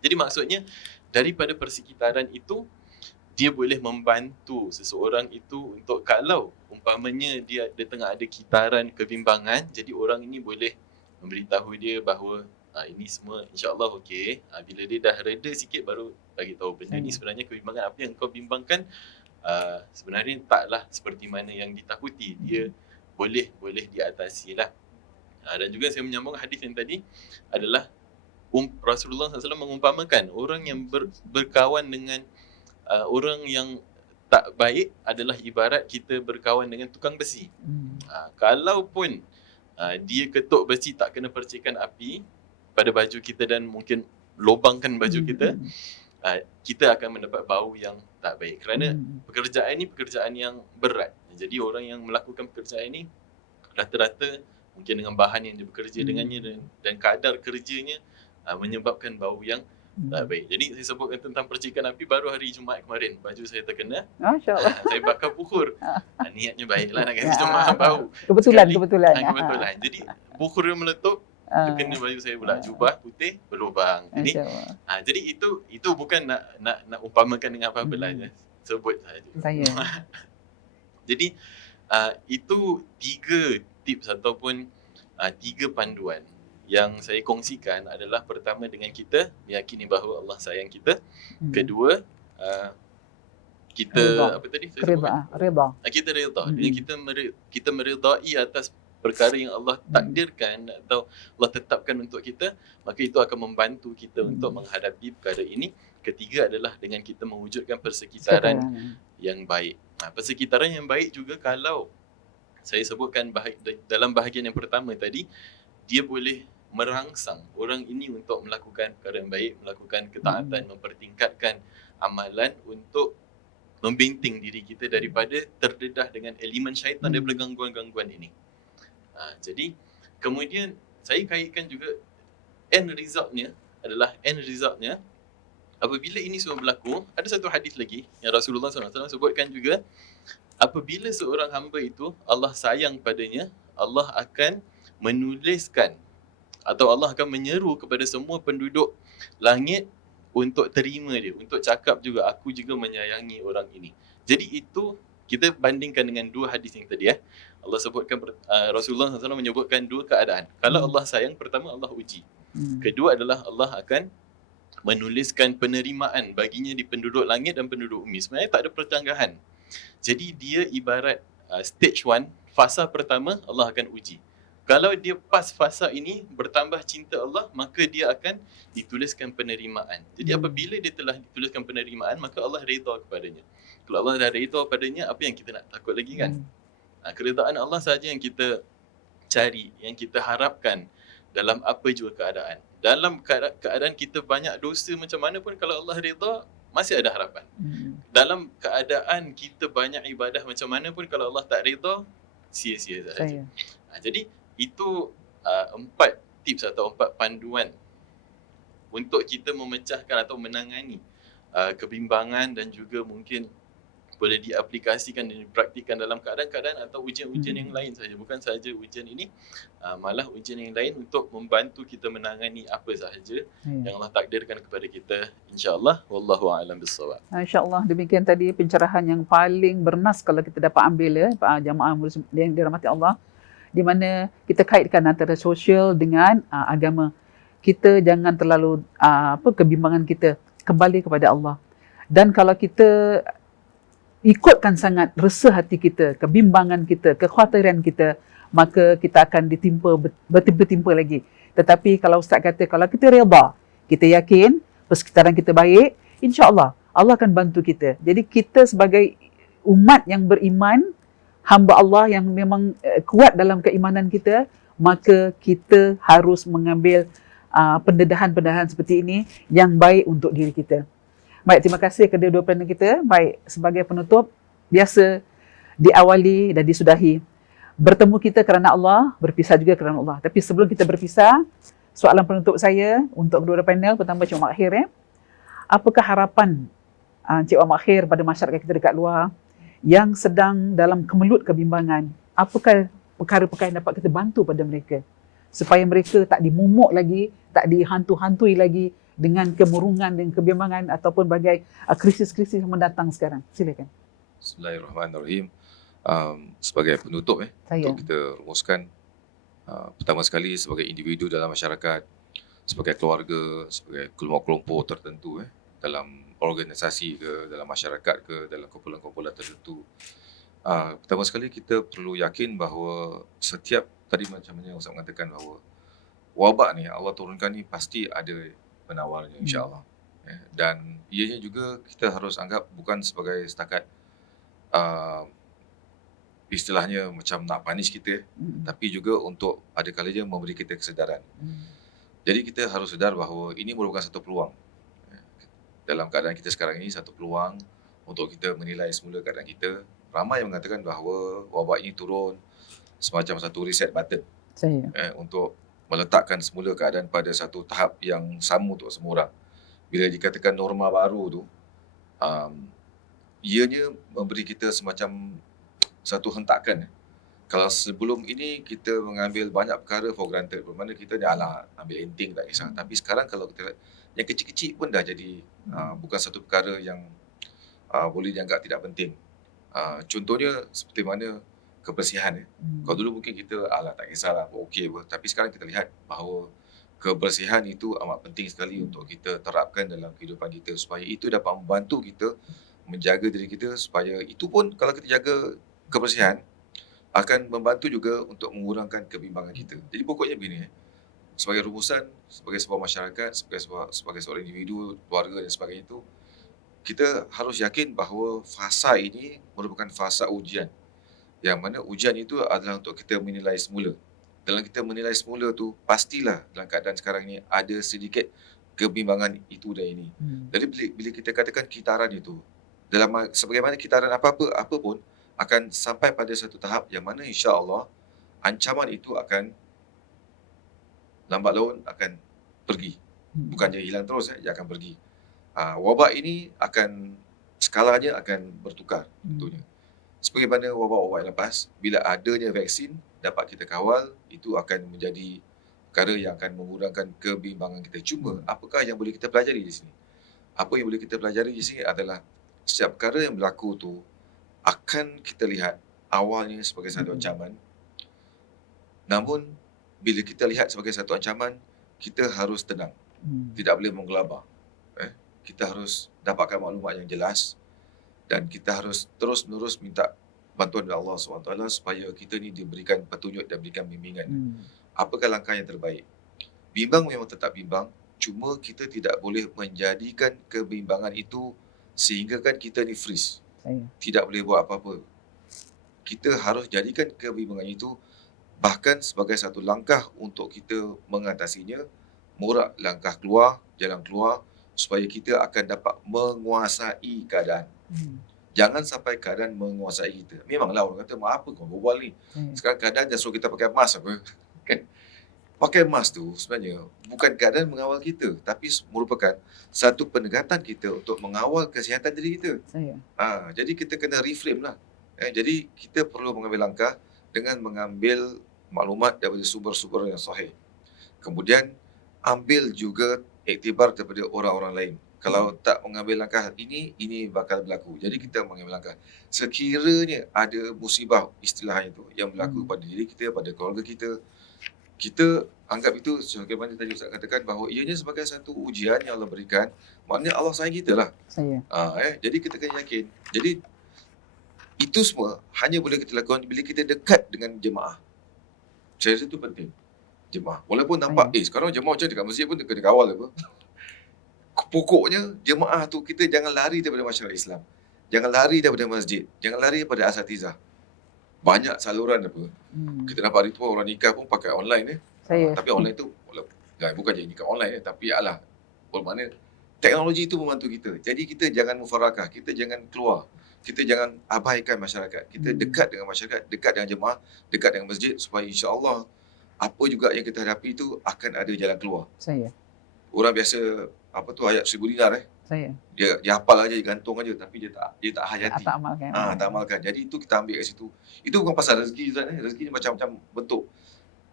Jadi maksudnya daripada persekitaran itu, dia boleh membantu seseorang itu untuk, kalau umpamanya dia tengah ada kitaran kebimbangan, jadi orang ini boleh memberitahu dia bahawa ini semua insya-Allah okey. Bila dia dah reda sikit baru bagi tahu benda ni sebenarnya kebimbangan apa yang kau bimbangkan sebenarnya taklah seperti mana yang ditakuti. Dia boleh diatasi lah. Dan juga saya menyambung hadis yang tadi adalah Rasulullah SAW mengumpamakan orang yang berkawan dengan orang yang tak baik adalah ibarat kita berkawan dengan tukang besi. Kalaupun dia ketuk besi tak kena percikan api pada baju kita dan mungkin lubangkan baju kita, kita akan mendapat bau yang tak baik. Kerana pekerjaan ini pekerjaan yang berat. Jadi orang yang melakukan pekerjaan ini rata-rata mungkin dengan bahan yang dia bekerja dengannya dan kadar kerjanya menyebabkan bau yang tak baik. Jadi saya sebutkan tentang percikan api baru hari Jumaat kemarin. Baju saya terkena. Masya-Allah. Saya bakar bukur. Niatnya baiklah nak kasi Jumaat bau. Kebetulan. Jadi bukur dia meletup, terkena baju saya pula, jubah putih berlubang. Jadi itu bukan nak umpamakan dengan apa-apa lah, sebut saja. Jadi itu 3 tips ataupun 3 panduan yang saya kongsikan. Adalah pertama dengan kita meyakini bahawa Allah sayang kita. Kedua, kita reda. apa tadi? Reda. Kita reda. Dengan kita meredai atas perkara yang Allah takdirkan atau Allah tetapkan untuk kita, maka itu akan membantu kita untuk menghadapi perkara ini. Ketiga adalah dengan kita mewujudkan persekitaran yang baik. Persekitaran yang baik juga, kalau saya sebutkan dalam bahagian yang pertama tadi, dia boleh merangsang orang ini untuk melakukan perkara yang baik, melakukan ketaatan, mempertingkatkan amalan untuk membenting diri kita daripada terdedah dengan elemen syaitan daripada gangguan-gangguan ini. Jadi kemudian saya kaitkan juga end resultnya apabila ini semua berlaku, ada satu hadis lagi yang Rasulullah SAW sebutkan juga, apabila seorang hamba itu Allah sayang padanya, Allah akan menuliskan atau Allah akan menyeru kepada semua penduduk langit untuk terima dia, untuk cakap juga, aku juga menyayangi orang ini. Jadi itu kita bandingkan dengan 2 hadis yang tadi. Allah sebutkan, Rasulullah SAW menyebutkan 2 keadaan. Kalau Allah sayang, pertama Allah uji. Kedua adalah Allah akan menuliskan penerimaan baginya di penduduk langit dan penduduk bumi. Sebenarnya tak ada pertenggahan. Jadi dia ibarat stage 1, fasa pertama Allah akan uji. Kalau dia pas fasa ini, bertambah cinta Allah, maka dia akan dituliskan penerimaan. Jadi apabila dia telah dituliskan penerimaan, maka Allah redha kepadanya. Kalau Allah dah redha padanya, apa yang kita nak takut lagi kan? Keredaan Allah sahaja yang kita cari, yang kita harapkan dalam apa jua keadaan. Dalam keadaan kita banyak dosa macam mana pun, kalau Allah redha, masih ada harapan. Dalam keadaan kita banyak ibadah macam mana pun, kalau Allah tak redha, sia-sia sahaja. Jadi itu 4 tips atau 4 panduan untuk kita memecahkan atau menangani kebimbangan, dan juga mungkin boleh diaplikasikan dan dipraktikkan dalam keadaan-keadaan atau ujian-ujian yang lain saja. Bukan sahaja ujian ini, malah ujian yang lain untuk membantu kita menangani apa sahaja yang Allah takdirkan kepada kita, insya-Allah. Wallahu a'lam bissawab. Insya-Allah, demikian tadi pencerahan yang paling bernas kalau kita dapat ambil jamaah yang dirahmati Allah, di mana kita kaitkan antara sosial dengan agama. Kita jangan terlalu kebimbangan kita kembali kepada Allah. Dan kalau kita ikutkan sangat rasa hati kita, kebimbangan kita, kekhawatiran kita, maka kita akan bertimpa lagi. Tetapi kalau Ustaz kata, kalau kita redha, kita yakin persekitaran kita baik, insya-Allah Allah akan bantu kita. Jadi kita sebagai umat yang beriman, hamba Allah yang memang kuat dalam keimanan kita, maka kita harus mengambil pendedahan-pendedahan seperti ini yang baik untuk diri kita. Baik, terima kasih kedua-dua panel kita. Baik, sebagai penutup, biasa diawali dan disudahi. Bertemu kita kerana Allah, berpisah juga kerana Allah. Tapi sebelum kita berpisah, soalan penutup saya untuk kedua-dua panel, pertama Cik Wan Makhir. Apakah harapan Cik Wan Makhir pada masyarakat kita dekat luar yang sedang dalam kemelut kebimbangan? Apakah perkara-perkara yang dapat kita bantu pada mereka supaya mereka tak dimumuk lagi, tak dihantu-hantui lagi dengan kemurungan dan kebimbangan ataupun bagai krisis-krisis yang mendatang sekarang? Silakan. Bismillahirrahmanirrahim. Sebagai penutup untuk kita rumuskan, pertama sekali sebagai individu dalam masyarakat, sebagai keluarga, sebagai kelompok-kelompok tertentu dalam organisasi ke, dalam masyarakat ke, dalam kumpulan-kumpulan tertentu, pertama sekali kita perlu yakin bahawa setiap, tadi macam mana Ustaz mengatakan bahawa wabak ni Allah turunkan ni pasti ada penawalnya, insya-Allah. Dan ianya juga kita harus anggap bukan sebagai setakat istilahnya macam nak punish kita, tapi juga untuk ada kalanya memberi kita kesedaran. Jadi kita harus sedar bahawa ini merupakan satu peluang. Dalam keadaan kita sekarang ini, satu peluang untuk kita menilai semula keadaan kita. Ramai yang mengatakan bahawa wabak ini turun semacam satu reset button untuk meletakkan semula keadaan pada satu tahap yang sama untuk semua orang. Bila dikatakan norma baru tu, ianya memberi kita semacam satu hentakan. Kalau sebelum ini kita mengambil banyak perkara for granted, bermakna kita ni ambil enteng tak kisah. Tapi sekarang kalau kita lihat, yang kecil-kecil pun dah jadi bukan satu perkara yang boleh dianggap tidak penting. Contohnya seperti mana kebersihan. Kalau dulu mungkin kita tak kisahlah, okey apa. Tapi sekarang kita lihat bahawa kebersihan itu amat penting sekali untuk kita terapkan dalam kehidupan kita, supaya itu dapat membantu kita menjaga diri kita, supaya itu pun kalau kita jaga kebersihan akan membantu juga untuk mengurangkan kebimbangan kita. Jadi pokoknya begini, sebagai rumusan, sebagai sebuah masyarakat, sebagai seorang individu, keluarga dan sebagainya itu, kita harus yakin bahawa fasa ini merupakan fasa ujian. Yang mana ujian itu adalah untuk kita menilai semula. Dalam kita menilai semula tu, pastilah dalam keadaan sekarang ini ada sedikit kebimbangan itu dan ini. Jadi bila kita katakan kitaran itu, dalam sebagaimana kitaran apa pun, akan sampai pada satu tahap yang mana insya-Allah ancaman itu akan lambat laun akan pergi. Bukannya hilang terus, dia akan pergi. Wabak ini akan, skalanya akan bertukar tentunya. Sebagaimana wabak-wabak yang lepas, bila adanya vaksin dapat kita kawal, itu akan menjadi perkara yang akan mengurangkan kebimbangan kita. Cuma apakah yang boleh kita pelajari di sini? Apa yang boleh kita pelajari di sini adalah setiap perkara yang berlaku tu akan kita lihat awalnya sebagai satu ancaman. Namun bila kita lihat sebagai satu ancaman, kita harus tenang. Tidak boleh menggelabah. Kita harus dapatkan maklumat yang jelas dan kita harus terus-menerus minta bantuan dari Allah SWT supaya kita ni diberikan petunjuk dan diberikan bimbingan. Apakah langkah yang terbaik? Bimbang memang tetap bimbang, cuma kita tidak boleh menjadikan kebimbangan itu sehingga kan kita ni freeze. Tidak boleh buat apa-apa. Kita harus jadikan kebimbangan itu bahkan sebagai satu langkah untuk kita mengatasinya, morak langkah keluar, jalan keluar, supaya kita akan dapat menguasai keadaan. Jangan sampai keadaan menguasai kita. Memanglah orang kata, apa kau berbual ni? Sekarang keadaan dah suruh kita pakai mask apa? Kan? Pakai mask tu sebenarnya bukan keadaan mengawal kita, tapi merupakan satu pendekatan kita untuk mengawal kesihatan diri kita. Jadi kita kena reframe lah. Jadi kita perlu mengambil langkah dengan mengambil maklumat daripada sumber-sumber yang sahih. Kemudian ambil juga iktibar daripada orang-orang lain. Kalau tak mengambil langkah ini bakal berlaku. Jadi kita mengambil langkah. Sekiranya ada musibah istilahnya itu yang berlaku pada diri kita, pada keluarga kita, kita anggap itu sebagaimana tadi Ustaz katakan bahawa ianya sebagai satu ujian yang Allah berikan. Maknanya Allah sayang kita lah. Jadi kita kena yakin. Jadi itu semua hanya boleh kita lakukan bila kita dekat dengan jemaah. Saya rasa itu penting. Jemaah. Walaupun nampak, sekarang jemaah macam dekat masjid pun kena kawal apa. Pokoknya jemaah tu kita jangan lari daripada masyarakat Islam. Jangan lari daripada masjid. Jangan lari daripada asatizah. banyak saluran apa. Kita nampak hari tu orang nikah pun pakai online Saya tapi online tu bukan je nikah online tapi alah bermakna teknologi itu membantu kita. Jadi kita jangan mufarakah, kita jangan keluar. Kita jangan abaikan masyarakat. Kita dekat dengan masyarakat, dekat dengan jemaah, dekat dengan masjid supaya insya-Allah apa juga yang kita hadapi itu akan ada jalan keluar. saya Orang biasa apa tu ayat 1000 dinar saya dia hafal aja, dia gantung aja tapi dia tak hayati. tak amalkan. Tak amalkan. Jadi itu kita ambil kat situ. Itu bukan pasal rezeki Ustaz rezeki ni macam-macam bentuk.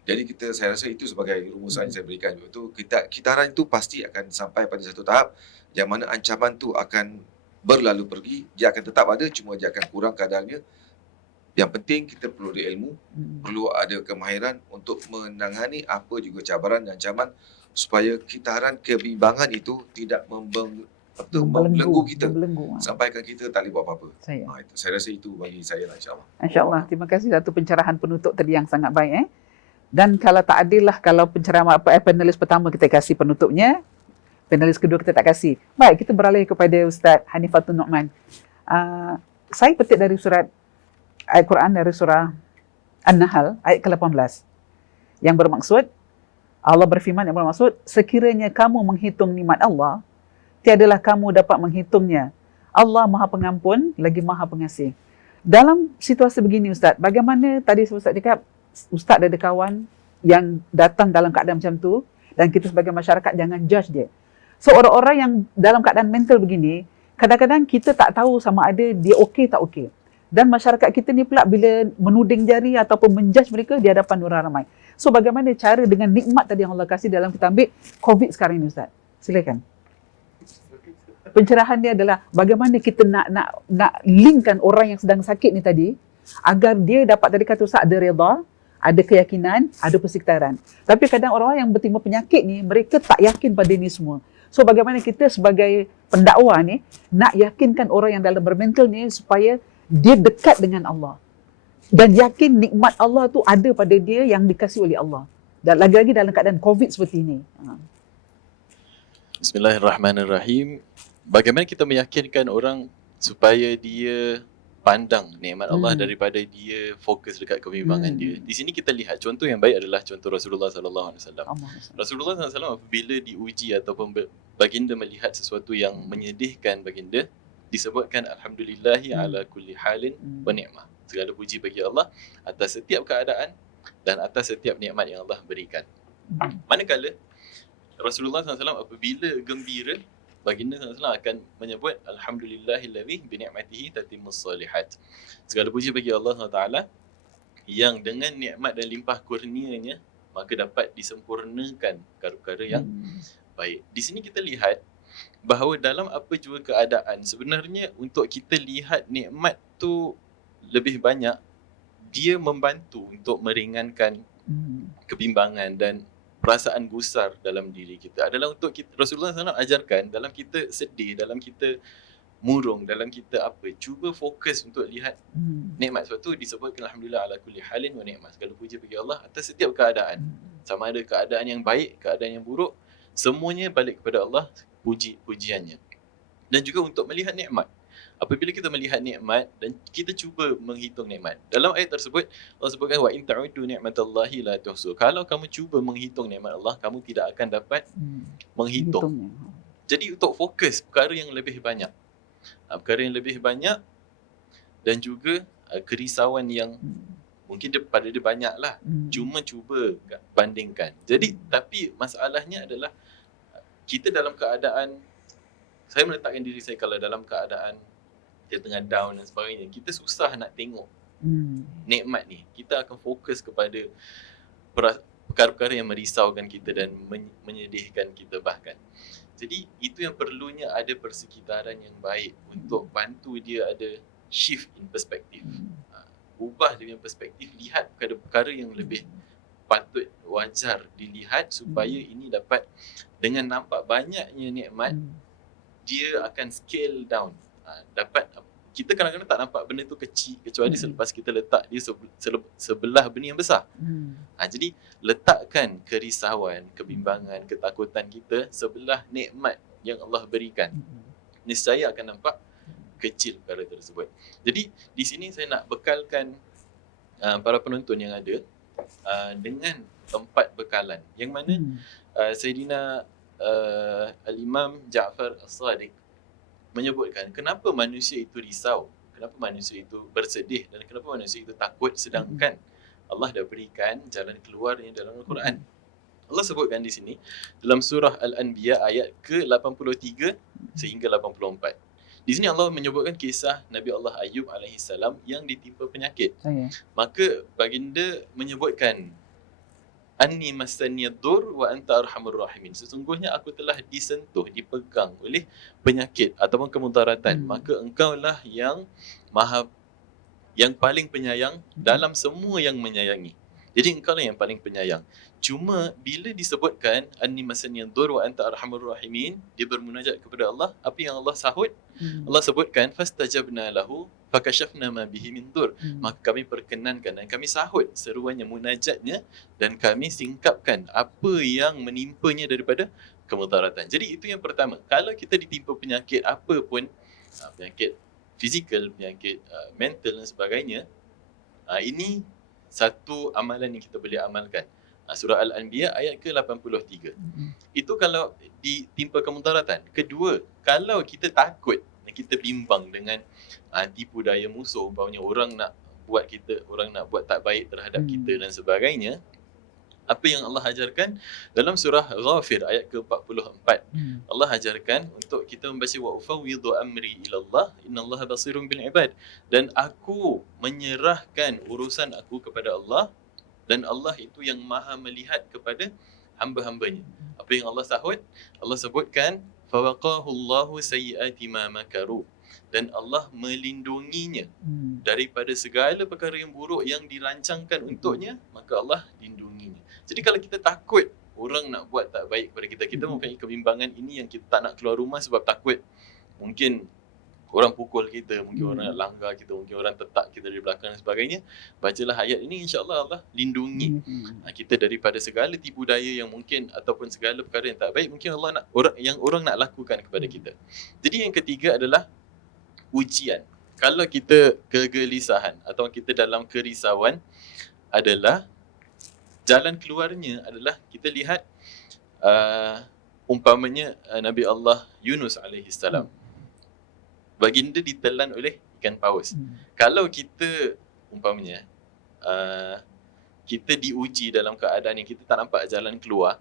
Jadi saya rasa itu sebagai rumusan yang saya berikan. Itu kitaran itu pasti akan sampai pada satu tahap yang mana ancaman tu akan berlalu pergi, dia akan tetap ada cuma dia akan kurang kadarnya. Yang penting kita perlu ada ilmu, perlu ada kemahiran untuk menangani apa juga cabaran dan ancaman supaya kitaran kebimbangan itu tidak membelenggu kita. Sampaikan kita tak boleh buat apa-apa. Saya rasa itu bagi saya lah insya-Allah. Insya-Allah. Terima kasih satu pencerahan penutup tadi yang sangat baik. Dan kalau tak adil lah kalau pencerahan panelis pertama kita kasih penutupnya, panelis kedua kita tak kasih. Baik, kita beralih kepada Ustaz Hanifatul Nu'man. Saya petik dari surat Al-Quran dari surah An-Nahl ayat ke-18 yang bermaksud Allah berfirman yang bermaksud sekiranya kamu menghitung nikmat Allah tiadalah kamu dapat menghitungnya. Allah Maha Pengampun lagi Maha Pengasih. Dalam situasi begini Ustaz, bagaimana tadi Ustaz cakap Ustaz ada kawan yang datang dalam keadaan macam tu dan kita sebagai masyarakat jangan judge dia. So orang-orang yang dalam keadaan mental begini, kadang-kadang kita tak tahu sama ada dia okey tak okey. Dan masyarakat kita ni pula bila menuding jari ataupun menjudge mereka di hadapan orang ramai. So bagaimana cara dengan nikmat tadi yang Allah kasih dalam kita ambil COVID sekarang ni Ustaz? Silakan. Pencerahan dia adalah bagaimana kita nak linkkan orang yang sedang sakit ni tadi agar dia dapat tadi kata Ustaz ada redha, ada keyakinan, ada persekitaran. Tapi kadang orang yang bertimpa penyakit ni mereka tak yakin pada ni semua. So bagaimana kita sebagai pendakwa ni nak yakinkan orang yang dalam bermental ni supaya dia dekat dengan Allah dan yakin nikmat Allah tu ada pada dia yang dikasih oleh Allah. Dan lagi-lagi dalam keadaan COVID seperti ini. Bismillahirrahmanirrahim. Bagaimana kita meyakinkan orang supaya dia pandang nikmat Allah daripada dia fokus dekat kebimbangan dia. Di sini kita lihat contoh yang baik adalah contoh Rasulullah sallallahu alaihi wasallam. Rasulullah sallallahu alaihi wasallam apabila diuji ataupun baginda melihat sesuatu yang menyedihkan baginda, disebutkan alhamdulillahi ala kulli halin wa ni'mah. Segala puji bagi Allah atas setiap keadaan dan atas setiap nikmat yang Allah berikan. Manakala Rasulullah SAW apabila gembira, baginda SAW akan menyebut alhamdulillahillazi bi ni'matihi tatimmus solihat. Segala puji bagi Allah SWT yang dengan nikmat dan limpah kurnianya maka dapat disempurnakan perkara-perkara yang baik. Di sini kita lihat bahawa dalam apa jua keadaan sebenarnya untuk kita lihat nikmat tu lebih banyak dia membantu untuk meringankan kebimbangan dan perasaan gusar dalam diri kita. Adalah untuk kita, Rasulullah SAW ajarkan dalam kita sedih, dalam kita murung, dalam kita apa, cuba fokus untuk lihat nikmat. Sebab tu disebutkan alhamdulillah ala kulli halin wa ni'mah. Segala puji bagi Allah atas setiap keadaan. Sama ada keadaan yang baik, keadaan yang buruk, semuanya balik kepada Allah pujiannya. Dan juga untuk melihat nikmat. Apabila kita melihat nikmat dan kita cuba menghitung nikmat. Dalam ayat tersebut Allah sebutkan wa in ta'uddu ni'matallahi la tuhsu. Kalau kamu cuba menghitung nikmat Allah, kamu tidak akan dapat menghitung. Jadi untuk fokus perkara yang lebih banyak. Perkara yang lebih banyak dan juga kerisauan yang mungkin pada dia banyak lah. Cuma cuba bandingkan. Jadi tapi masalahnya adalah kita dalam keadaan, saya meletakkan diri saya kalau dalam keadaan dia tengah down dan sebagainya, kita susah nak tengok nikmat ni. Kita akan fokus kepada perkara-perkara yang merisaukan kita dan menyedihkan kita bahkan. Jadi itu yang perlunya ada persekitaran yang baik untuk bantu dia ada shift in perspektif. Ubah dia punya perspektif, lihat perkara-perkara yang lebih patut wajar dilihat supaya ini dapat dengan nampak banyaknya nikmat dia akan scale down. Dapat kita kadang-kadang tak nampak benda tu kecil kecuali selepas kita letak dia sebelah benda yang besar. Jadi letakkan kerisauan, kebimbangan, ketakutan kita sebelah nikmat yang Allah berikan. Niscaya akan nampak kecil perkara tersebut. Jadi di sini saya nak bekalkan para penonton yang ada dengan 4 bekalan. Yang mana Sayyidina Al-Imam Ja'far As-Sadiq menyebutkan kenapa manusia itu risau, kenapa manusia itu bersedih dan kenapa manusia itu takut, sedangkan Allah dah berikan jalan keluarnya dalam Al-Quran. Allah sebutkan di sini dalam surah Al-Anbiya ayat ke-83 sehingga 84. Di sini Allah menyebutkan kisah Nabi Allah Ayub alaihissalam yang ditimpa penyakit. Maka baginda menyebutkan anni massaniyadur wa anta arhamur rahimin. Sesungguhnya aku telah disentuh, dipegang oleh penyakit ataupun kemudaratan. Maka engkaulah yang paling penyayang dalam semua yang menyayangi. Jadi engkau lah yang paling penyayang. Cuma bila disebutkan anni massaniyadur wa anta arhamur rahimin, dia bermunajat kepada Allah, apa yang Allah sahut? Allah sebutkan fastajabna lahu fakashafna ma bihi min dur. Maka kami perkenankan dan kami sahut seruannya, munajatnya, dan kami singkapkan apa yang menimpanya daripada kemudaratan. Jadi itu yang pertama. Kalau kita ditimpa penyakit apa pun, penyakit fizikal, penyakit mental dan sebagainya, ini satu amalan yang kita boleh amalkan. Surah Al-Anbiya ayat ke-83. Itu kalau ditimpa kemudaratan. Kedua, kalau kita takut dan kita bimbang dengan tipu daya musuh, umpamanya orang nak buat tak baik terhadap kita dan sebagainya, apa yang Allah ajarkan dalam surah Ghafir ayat ke-44. Allah ajarkan untuk kita membaca wa ufawwidu amri ilallah innallaha basirun bil ibad, dan aku menyerahkan urusan aku kepada Allah, dan Allah itu yang maha melihat kepada hamba-hambanya. Apa yang Allah sahut? Allah sebutkan fawaqahu Allahu sayyiati ma makaru, dan Allah melindunginya daripada segala perkara yang buruk yang dirancangkan untuknya, maka Allah lindunginya. Jadi kalau kita takut orang nak buat tak baik kepada kita, kita mempunyai kebimbangan ini yang kita tak nak keluar rumah sebab takut mungkin orang pukul kita, mungkin orang nak langgar kita, mungkin orang tetak kita dari belakang dan sebagainya, bacalah ayat ini, insya-Allah Allah lindungi kita daripada segala tipu daya yang mungkin ataupun segala perkara yang tak baik mungkin Allah nak orang nak lakukan kepada kita. Jadi yang ketiga adalah ujian. Kalau kita kegelisahan atau kita dalam kerisauan, adalah jalan keluarnya adalah kita lihat umpamanya Nabi Allah Yunus alaihissalam. Baginda ditelan oleh ikan paus. Kalau kita umpamanya kita diuji dalam keadaan yang kita tak nampak jalan keluar,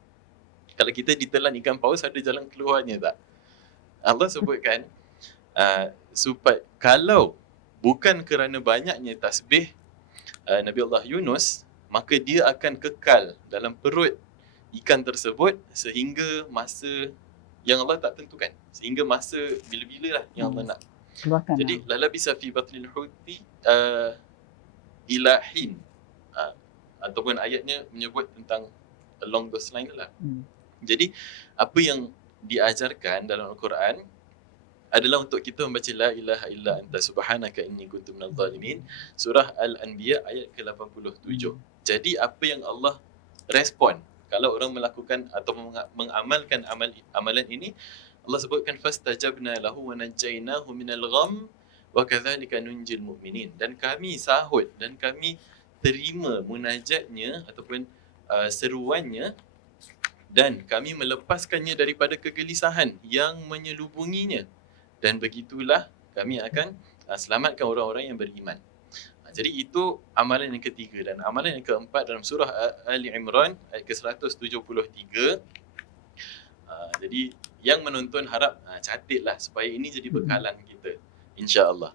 kalau kita ditelan ikan paus, ada jalan keluarnya tak? Allah sebutkan supaya kalau bukan kerana banyaknya tasbih Nabi Allah Yunus, maka dia akan kekal dalam perut ikan tersebut sehingga masa yang Allah tak tentukan, sehingga masa bila-bila lah yang Allah nak keluarkan. Jadi lalabisa fi batlil huti ilahin, ataupun ayatnya menyebut tentang along those line lah. Jadi apa yang diajarkan dalam Al-Quran adalah untuk kita membaca la ilaha illa anta subhanaka inni kuntu minadh dhalimin, surah Al-Anbiya ayat ke-87. Jadi apa yang Allah respon kalau orang melakukan atau mengamalkan amalan ini, Allah sebutkan fastajabna lahu wa najjaynahu minal gham wa kadzalika nunjil mu'minin, dan kami sahut dan kami terima munajatnya ataupun seruannya, dan kami melepaskannya daripada kegelisahan yang menyelubunginya, dan begitulah kami akan selamatkan orang-orang yang beriman. Jadi itu amalan yang ketiga. Dan amalan yang keempat dalam surah Ali Imran ayat ke-173. Jadi yang menonton harap catatlah supaya ini jadi bekalan kita, insya-Allah,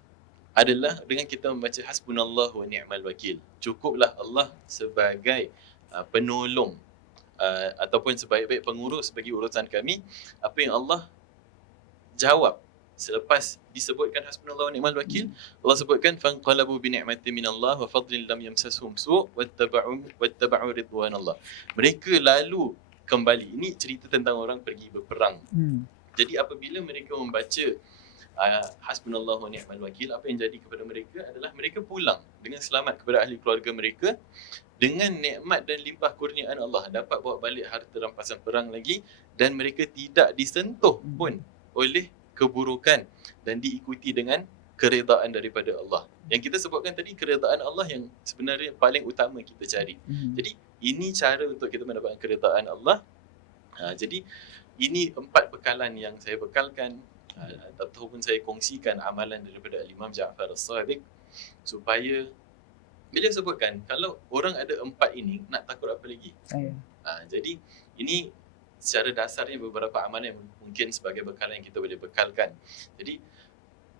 adalah dengan kita membaca hasbunallahu wa ni'mal wakil. Cukuplah Allah sebagai penolong ataupun sebaik-baik pengurus bagi urusan kami. Apa yang Allah jawab selepas disebutkan hasbunallahu wa ni'mal wakil, Allah sebutkan fanqalabu bi ni'matin minallah wa fadlin lam yamsashum su' wattaba'u ridwanallah. Mereka lalu kembali. Ini cerita tentang orang pergi berperang. Jadi apabila mereka membaca hasbunallahu wa ni'mal wakil, apa yang jadi kepada mereka adalah mereka pulang dengan selamat kepada ahli keluarga mereka, dengan nikmat dan limpah kurniaan Allah, dapat bawa balik harta rampasan perang lagi, dan mereka tidak disentuh pun oleh keburukan dan diikuti dengan keredaan daripada Allah. Yang kita sebutkan tadi, keredaan Allah yang sebenarnya paling utama kita cari. Jadi ini cara untuk kita mendapatkan keredaan Allah. Jadi ini 4 bekalan yang saya bekalkan ataupun saya kongsikan amalan daripada Imam Ja'far As-Sadiq, supaya bila sebutkan kalau orang ada 4 ini, nak takut apa lagi? Jadi ini secara dasarnya beberapa amalan yang mungkin sebagai bekalan yang kita boleh bekalkan. Jadi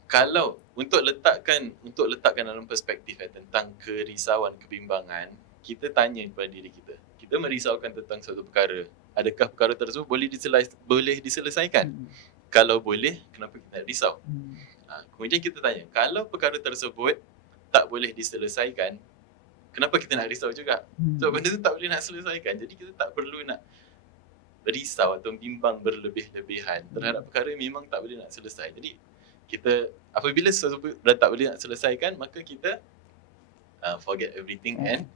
kalau untuk letakkan dalam perspektif tentang kerisauan, kebimbangan, kita tanya kepada diri kita. Kita merisaukan tentang suatu perkara. Adakah perkara tersebut boleh diselesaikan? Kalau boleh, kenapa kita nak risau? Kemudian kita tanya, kalau perkara tersebut tak boleh diselesaikan, kenapa kita nak risau juga? So benda tu tak boleh nak selesaikan. Jadi kita tak perlu nak risau atau bimbang berlebih-lebihan terhadap perkara yang memang tak boleh nak selesai. Jadi kita apabila sesuatu dah tak boleh nak selesaikan, maka kita forget everything and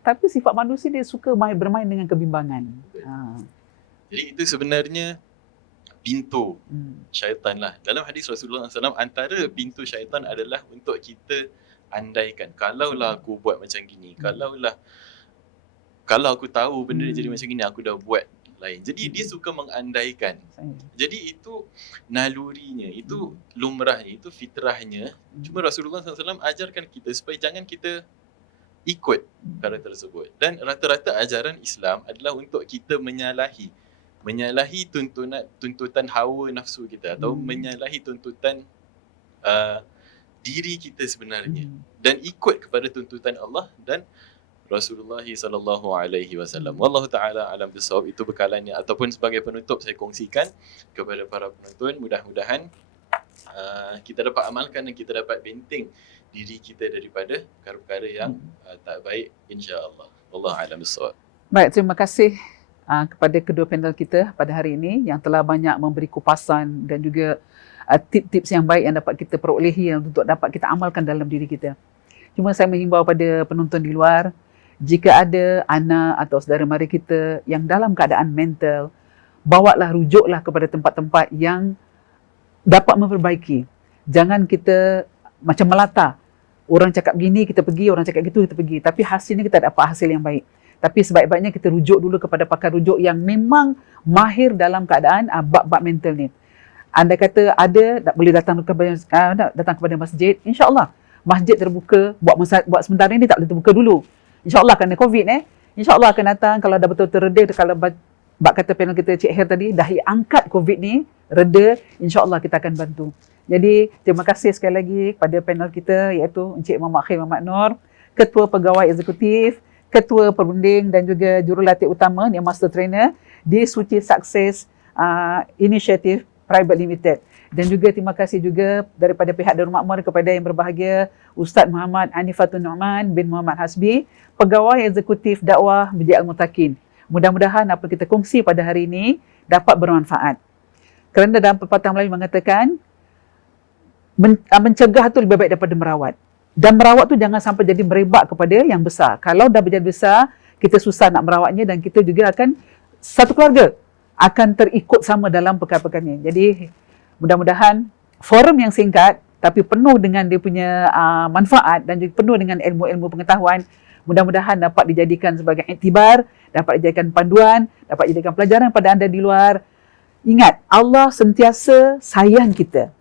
tapi sifat manusia dia suka bermain dengan kebimbangan. Jadi itu sebenarnya pintu syaitan lah. Dalam hadis Rasulullah SAW, antara pintu syaitan adalah untuk kita andaikan, kalaulah aku buat macam gini, kalau aku tahu benda dia jadi macam gini, aku dah buat lain. Jadi dia suka mengandaikan. Jadi itu nalurinya, itu lumrahnya, itu fitrahnya. Cuma Rasulullah SAW ajarkan kita supaya jangan kita ikut perkara tersebut. Dan rata-rata ajaran Islam adalah untuk kita menyalahi tuntutan hawa nafsu kita, atau menyalahi tuntutan diri kita sebenarnya, dan ikut kepada tuntutan Allah dan Rasulullah sallallahu alaihi wasallam. Wallahu taala alam bisawab. Itu bekalannya, ataupun sebagai penutup saya kongsikan kepada para penonton, mudah-mudahan kita dapat amalkan dan kita dapat benteng diri kita daripada perkara-perkara yang tak baik, insya-Allah. Wallahu alam bisawab. Baik, terima kasih kepada kedua panel kita pada hari ini yang telah banyak memberi kupasan dan juga tips-tips yang baik yang dapat kita perolehi untuk dapat kita amalkan dalam diri kita. Cuma saya menghimbau pada penonton di luar, jika ada anak atau saudara mara kita yang dalam keadaan mental, rujuklah kepada tempat-tempat yang dapat memperbaiki. Jangan kita macam melata. Orang cakap gini kita pergi, orang cakap gitu kita pergi, tapi hasilnya kita dapat hasil yang baik. Tapi sebaik-baiknya kita rujuk dulu kepada pakar rujuk yang memang mahir dalam keadaan bab-bab mental ni. Anda kata boleh datang kepada masjid, insya-Allah masjid terbuka, buat sementara ni tak boleh terbuka dulu. InsyaAllah kerana COVID InsyaAllah akan datang kalau dah betul-betul reda. Kalau bak kata panel kita Cik Her tadi, dah angkat COVID ni, reda, insyaAllah kita akan bantu. Jadi terima kasih sekali lagi kepada panel kita, iaitu Encik Muhammad Khair Muhammad Nur, Ketua Pegawai Eksekutif, Ketua Perunding dan juga Jurulatih Utama yang Master Trainer di Suci Sukses Initiative Private Limited. Dan juga terima kasih juga daripada pihak Darul Makmur kepada yang berbahagia Ustaz Muhammad Anifatul Nu'man bin Muhammad Hasbi, Pegawai Eksekutif Dakwah Masjid Al-Mutakin. Mudah-mudahan apa kita kongsi pada hari ini dapat bermanfaat. Kerana dalam pepatah Melayu mengatakan, mencegah tu lebih baik daripada merawat. Dan merawat tu jangan sampai jadi merebak kepada yang besar. Kalau dah menjadi besar, kita susah nak merawatnya dan kita juga akan, satu keluarga akan terikut sama dalam perkara-perkara ini. Jadi mudah-mudahan forum yang singkat tapi penuh dengan dia punya manfaat dan juga penuh dengan ilmu-ilmu pengetahuan, mudah-mudahan dapat dijadikan sebagai iktibar, dapat dijadikan panduan, dapat dijadikan pelajaran pada anda di luar. Ingat, Allah sentiasa sayang kita.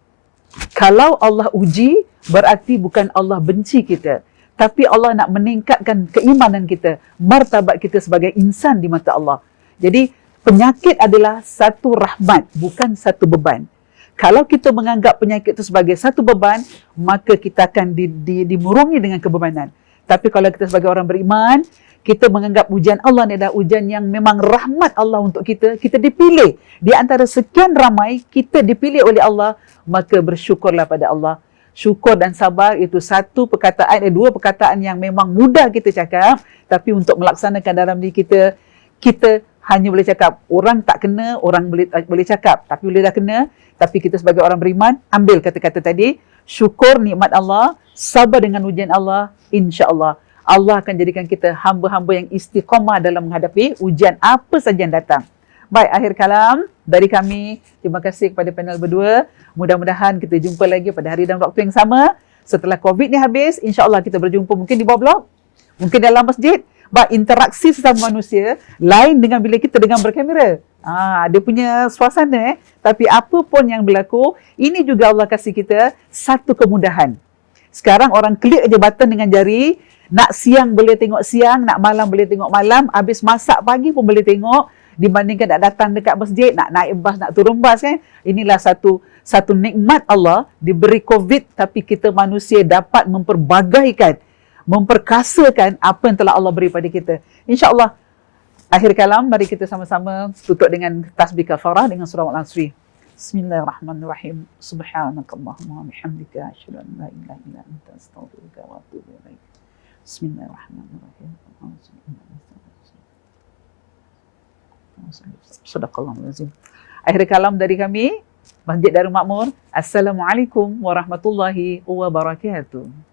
Kalau Allah uji, berarti bukan Allah benci kita, tapi Allah nak meningkatkan keimanan kita, martabat kita sebagai insan di mata Allah. Jadi penyakit adalah satu rahmat, bukan satu beban. Kalau kita menganggap penyakit itu sebagai satu beban, maka kita akan dimurungi dengan kebebanan. Tapi kalau kita sebagai orang beriman, kita menganggap ujian Allah ni adalah ujian yang memang rahmat Allah untuk kita, kita dipilih. Di antara sekian ramai, kita dipilih oleh Allah, maka bersyukurlah pada Allah. Syukur dan sabar itu dua perkataan yang memang mudah kita cakap, tapi untuk melaksanakan dalam diri kita, kita hanya boleh cakap. Orang tak kena, orang boleh cakap. Tapi boleh dah kena, tapi kita sebagai orang beriman, ambil kata-kata tadi, syukur nikmat Allah, sabar dengan ujian Allah, insya-Allah Allah akan jadikan kita hamba-hamba yang istiqamah dalam menghadapi ujian apa saja yang datang. Baik, akhir kalam dari kami. Terima kasih kepada panel berdua. Mudah-mudahan kita jumpa lagi pada hari dan waktu yang sama. Setelah COVID ni habis, insya-Allah kita berjumpa mungkin di bawah blok, mungkin dalam masjid. Interaksi sesama manusia lain dengan bila kita dengan berkamera. Dia punya suasana. Tapi apa pun yang berlaku, ini juga Allah kasih kita satu kemudahan. Sekarang orang klik je button dengan jari, nak siang boleh tengok siang, nak malam boleh tengok malam, habis masak pagi pun boleh tengok, dibandingkan nak datang dekat masjid, nak naik bas, nak turun bas kan. Inilah satu nikmat Allah, diberi COVID tapi kita manusia dapat memperbagaikan, memperkasakan apa yang telah Allah beri pada kita. InsyaAllah, akhir kalam, mari kita sama-sama tutup dengan tasbih kafarah dengan surah Al-Asri. Bismillahirrahmanirrahim. Subhanakallahumma wa bihamdika asyhadu an la ilaha illa anta astaghfiruka wa atubu ilaik. Bismillahirrahmanirrahim. Sadaqallahul azim. Akhir kalam dari kami, Masjid Darul Makmur. Assalamualaikum warahmatullahi wabarakatuh.